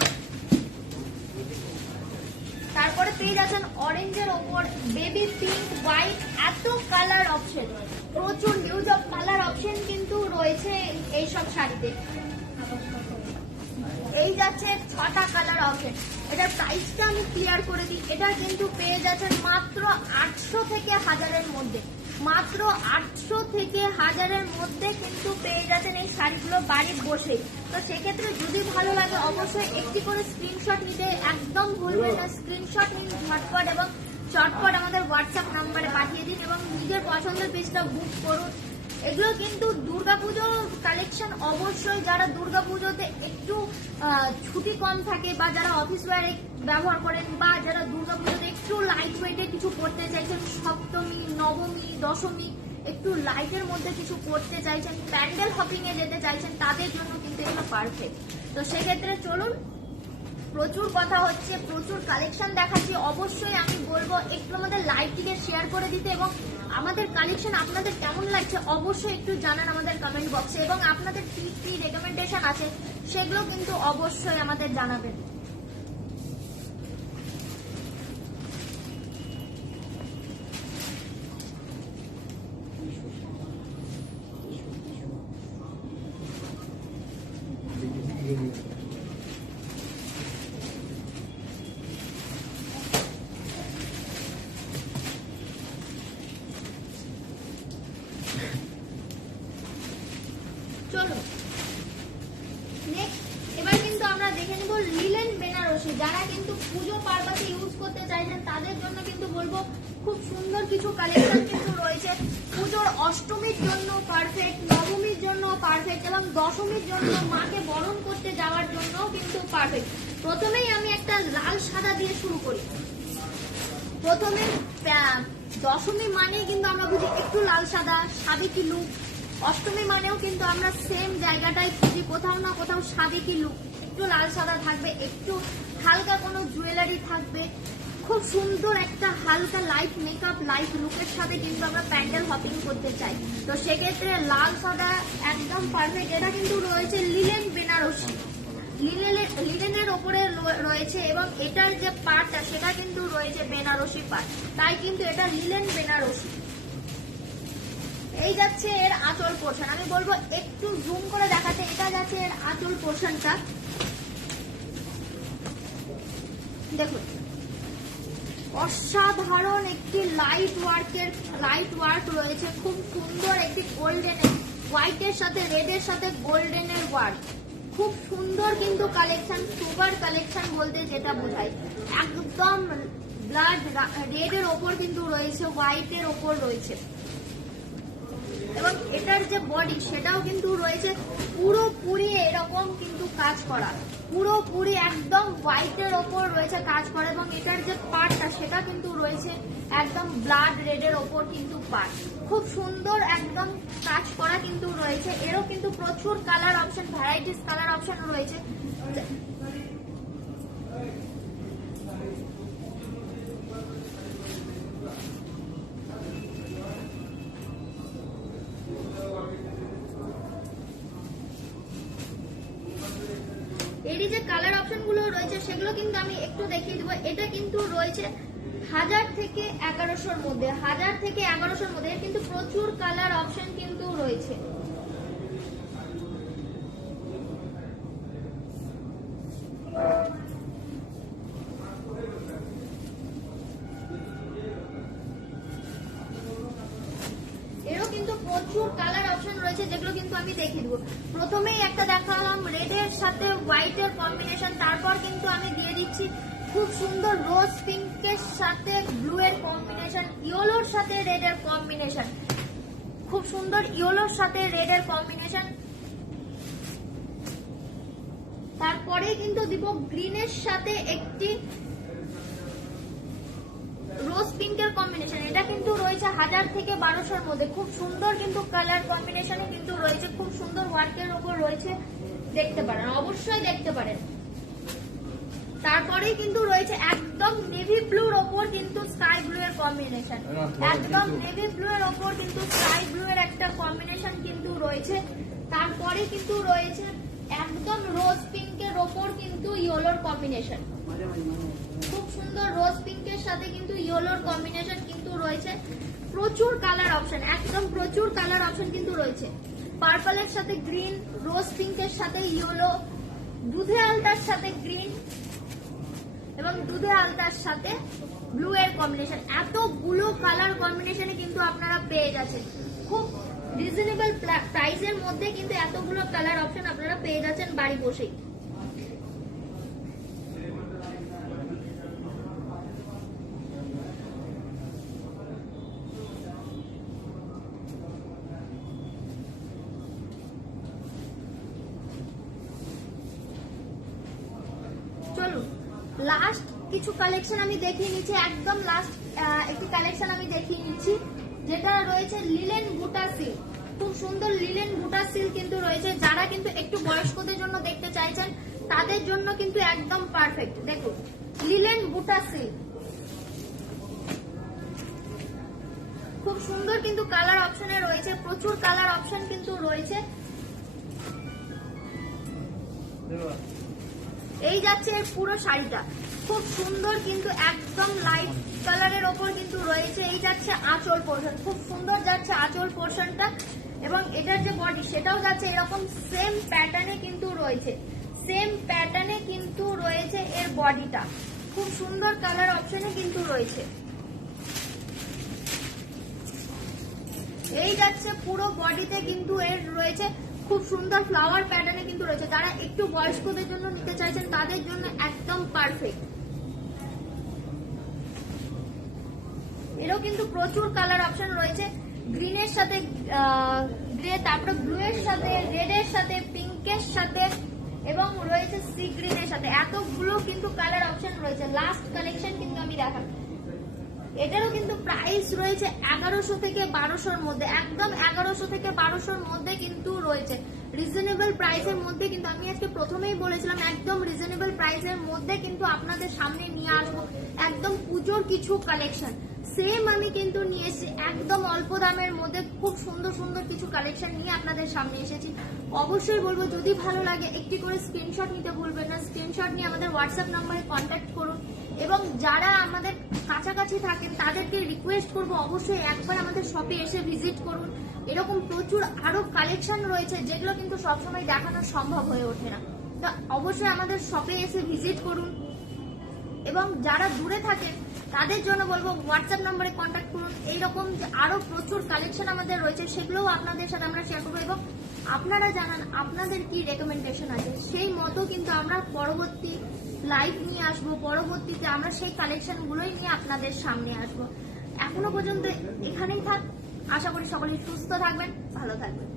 তারপরে পেয়ে যাচ্ছেন অরেঞ্জের ওপর, বেবি পিঙ্ক, হোয়াইট, এত কালার অপশন, প্রচুর হিউজ অফ কালার অপশন কিন্তু রয়েছে এইসব শাড়িতে। এই যাচ্ছে 6টা কালার অপশন। এটার প্রাইসটা আমি ক্লিয়ার করে দিই, এটা কিন্তু পেয়ে যাচ্ছেন মাত্র 800 থেকে 1000-এর মধ্যে। মাত্র 800 থেকে 1000-এর মধ্যে কিন্তু পেয়ে যাচ্ছেন এই শাড়িগুলো বাড়ি বসে। তো সেক্ষেত্রে যদি ভালো লাগে অবশ্যই একটি করে স্ক্রিনশট নিতে একদম ভুলবেন না। স্ক্রিনশট নিন ঝটপট, এবং চটপট আমাদের হোয়াটসঅ্যাপ নাম্বারে পাঠিয়ে দিন, এবং নিজের পছন্দের পিসটা বুক করুন। এগুলো কিন্তু দুর্গাপুজো কালেকশন। অবশ্যই যারা দুর্গাপুজোতে একটু ছুটি কম থাকে, বা যারা অফিস ওয়্যারে ব্যবহার করেন, বা যারা দুর্গাপুজোতে একটু লাইট ওয়েটে কিছু করতে চাইছেন, সপ্তমী, নবমী, দশমী একটু লাইটের মধ্যে কিছু করতে চাইছেন, প্যান্ডেল হপিং এ যেতে চাইছেন, তাদের জন্য কিন্তু এগুলো পারফেক্ট। তো সেক্ষেত্রে চলুন, প্রচুর কথা হচ্ছে, প্রচুর কালেকশন দেখাচ্ছি, অবশ্যই আমি বলবো একটু আমাদের লাইভটিকে শেয়ার করে দিতে এবং আমাদের কালেকশন আপনাদের কেমন লাগছে অবশ্যই একটু জানান আমাদের কমেন্ট বক্সে, এবং আপনাদের কি কি রেকমেন্ডেশন আছে সেগুলো কিন্তু অবশ্যই আমাদের জানাবেন। চলো নেক্সট, এবার কিন্তু আমরা দেখে নিব লিলেন বেনারসি। যারা কিন্তু পুজো পার্বণে ইউজ করতে চাইছেন তাদের জন্য কিন্তু বলবো খুব সুন্দর কিছু কালেকশন কিন্তু রয়েছে। পুজোর অষ্টমীর জন্য পারফেক্ট, নবমীর জন্য পারফেক্ট এবং দশমীর জন্য মাকে বরণ করতে যাওয়ার জন্য কিন্তু পারফেক্ট। প্রথমেই আমি একটা লাল সাদা দিয়ে শুরু করি। প্রথমে দশমী মানে কিন্তু আমরা বুঝি একটু লাল সাদা সাবেকি লুক, অষ্টমী মানেও কিন্তু আমরা সেম জায়গাটায় খুঁজি, কোথাও না কোথাও সাবেকি লুক, একটু লাল সাদা থাকবে, একটু হালকা কোনো জুয়েলারি থাকবে, খুব সুন্দর একটা হালকা লাইট মেকআপ লাইট লুকের সাথে কিন্তু আমরা প্যান্ডেল হপিং করতে চাই। তো সেক্ষেত্রে লাল সাদা একদম পারফেক্ট। এটা কিন্তু রয়েছে লিলেন বেনারসি, লিলেনের ওপরে রয়েছে এবং এটার যে পাটটা সেটা কিন্তু রয়েছে বেনারসি পাট, তাই কিন্তু এটা লিলেন বেনারসি। এই যাচ্ছে এর আঁচল পোর্শন, আমি বলবো একটু জুম করে দেখাতে, এটা যাচ্ছে এর আঁচল পোর্শনটা। দেখুন অসাধারণ একটি লাইট ওয়ার্ক রয়েছে, খুব সুন্দর একটি গোল্ডেন হোয়াইটের সাথে রেডের সাথে গোল্ডেনের ওয়ার্ক, খুব সুন্দর কিন্তু কালেকশন, সুপার কালেকশন বলতে যেটা বোঝায়, একদম ব্লাড রেডের ওপর কিন্তু রয়েছে, হোয়াইটের ওপর রয়েছে এবং এটার যে বডি সেটাও কিন্তু রয়েছে পুরোপুরি এরকম কিন্তু কাজ করা, পুরোপুরি একদম হোয়াইটের ওপর রয়েছে কাজ করা এবং এটার যে পার্টটা সেটা কিন্তু রয়েছে একদম ব্লাড রেডের ওপর কিন্তু পার্ট, খুব সুন্দর একদম কাজ করা কিন্তু রয়েছে। এরও কিন্তু প্রচুর colour option, varieties colour option রয়েছে। এরই যে কালার অপশন গুলো রয়েছে সেগুলো কিন্তু আমি একটু দেখিয়ে দিব। এটা কিন্তু রয়েছে 1000 থেকে 1100-র মধ্যে, 1000 থেকে 1100-র মধ্যে, এর কিন্তু প্রচুর কালার অপশন কিন্তু রয়েছে। এরও কিন্তু প্রচুর কালার অপশন রয়েছে যেগুলো কিন্তু আমি দেখিয়ে দিব। প্রথমেই একটা দেখালাম রেডের সাথে হোয়াইটের কম্বিনেশন, তারপর কিন্তু আমি দিয়ে দিচ্ছি খুব সুন্দর রোজ পিঙ্কের সাথে ব্লু এর কম্বিনেশন, ইয়েলোর সাথে রেড এর কম্বিনেশন, খুব সুন্দর ইয়েলোর সাথে রেড এর কম্বিনেশন। তারপরে কিন্তু দিব গ্রিনের সাথে একটি রোজ পিঙ্কের কম্বিনেশন, এটা কিন্তু রয়েছে 1000 থেকে 1200-র মধ্যে, খুব সুন্দর কিন্তু কালার কম্বিনেশনে কিন্তু রয়েছে, খুব সুন্দর ওয়ার্কের ওপর রয়েছে, দেখতে পারেন, অবশ্যই দেখতে পারেন। তারপরে কিন্তু রয়েছে একদম নেভি ব্লুর ওপর কিন্তু স্কাই ব্লু এর কম্বিনেশন, একদম নেভি ব্লু এর ওপর কিন্তু স্কাই ব্লু এর একটা কম্বিনেশন কিন্তু রয়েছে। তারপরে কিন্তু রয়েছে একদম রোজ পিঙ্কের ওপর কিন্তু ইয়েলোর কম্বিনেশন, খুব সুন্দর রোজ পিঙ্কের সাথে কিন্তু ইয়েলোর কম্বিনেশন কিন্তু রয়েছে। প্রচুর কালার অপশন, একদম প্রচুর কালার অপশন কিন্তু রয়েছে। পার্পলের সাথে গ্রিন, রোজ পিঙ্কের সাথে ইয়েলো, দুধে আলতার সাথে গ্রিন এবং দুধে আলতার সাথে ব্লু এর কম্বিনেশন, এতগুলো কালার কম্বিনেশনে কিন্তু আপনারা পেয়ে যাচ্ছেন। খুব রিজনেবল প্রাইসের মধ্যে কিন্তু এতগুলো কালার অপশন আপনারা পেয়ে যাচ্ছেন বাড়ি বসেই। চলুন লাস্ট কিছু কালেকশন আমি দেখিয়ে নিচ্ছি, একদম লাস্ট একটি কালেকশন আমি দেখিয়ে নিচ্ছি, যেটা রয়েছে লিলেন বুটা সিল্ক, খুব সুন্দর লিলেন বুটা সিল্ক কিন্তু রয়েছে। যারা কিন্তু একটু বয়স্কদের জন্য দেখতে চাইছেন তাদের জন্য কিন্তু একদম পারফেক্ট। দেখুন লিলেন বুটা সিল্ক, খুব সুন্দর কিন্তু কালার অপশনে রয়েছে, প্রচুর কালার অপশন কিন্তু রয়েছে। এই যাচ্ছে এর পুরো শাড়িটা, খুব সুন্দর কিন্তু একদম লাইট কালারের ওপর কিন্তু রয়েছে। এই যাচ্ছে আঁচল পোর্শন, খুব সুন্দর যাচ্ছে আঁচল পোর্শনটা, এবং এটার যে বডি সেটাও যাচ্ছে এরকম সেম প্যাটার্নে কিন্তু রয়েছে, সেম প্যাটার্নে কিন্তু রয়েছে এর বডিটা, খুব সুন্দর কালার অপশনে কিন্তু রয়েছে। এই যাচ্ছে পুরো বডিতে কিন্তু এর রয়েছে খুব সুন্দর ফ্লাওয়ার প্যাটার্নে কিন্তু রয়েছে। যারা একটু বয়স্কদের জন্য নিতে চাইছেন তাদের জন্য একদম পারফেক্ট। এরও কিন্তু প্রচুর কালার অপশন রয়েছে, গ্রিনের সাথে গ্রে, তারপরে ব্লু এর সাথে, রেড এর সাথে, পিঙ্কের সাথে, এবং রয়েছে সি গ্রিনের সাথে, এতগুলো কিন্তু কালার অপশন রয়েছে। লাস্ট কালেকশন কিন্তু আমি দেখাবো, এটারও কিন্তু প্রাইস রয়েছে 1100 থেকে 1200-র মধ্যে, একদম 1100 থেকে 1200-র মধ্যে কিন্তু রয়েছে, রিজনেবল প্রাইসের মধ্যে। কিন্তু আমি আজকে প্রথমেই বলেছিলাম একদম রিজনেবল প্রাইসের মধ্যে কিন্তু আপনাদের সামনে নিয়ে আসবো একদম পুজোর কিছু কালেকশন। সেম আমি কিন্তু নিয়ে এসেছি একদম অল্প দামের মধ্যে, খুব সুন্দর সুন্দর কিছু কালেকশন নিয়ে আপনাদের সামনে এসেছি। অবশ্যই বলবো যদি ভালো লাগে একটি করে স্ক্রিনশট নিতে ভুলবেন না, স্ক্রিনশট নিয়ে আমাদের হোয়াটসঅ্যাপ নম্বরে কন্ট্যাক্ট করুন। এবং যারা আমাদের কাছাকাছি থাকেন তাদেরকে রিকোয়েস্ট করবো অবশ্যই একবার আমাদের শপে এসে ভিজিট করুন। এরকম প্রচুর আরো কালেকশন রয়েছে যেগুলো কিন্তু সবসময় দেখানো সম্ভব হয়ে ওঠে না, তা অবশ্যই আমাদের শপে এসে ভিজিট করুন। এবং যারা দূরে থাকেন তাদের জন্য বলবো হোয়াটসঅ্যাপ নম্বরে কন্ট্যাক্ট করুন। এইরকম আরো প্রচুর কালেকশন আমাদের রয়েছে সেগুলোও আপনাদের সাথে আমরা শেয়ার করবো, এবং আপনারা জানান আপনাদের কি রেকমেন্ডেশন আছে, সেই মতো কিন্তু আমরা পরবর্তী লাইভ নিয়ে আসবো, পরবর্তীতে আমরা সেই কালেকশন গুলোই নিয়ে আপনাদের সামনে আসবো। এখনো পর্যন্ত এখানেই থাক, আশা করি সকলেই সুস্থ থাকবেন, ভালো থাকবেন।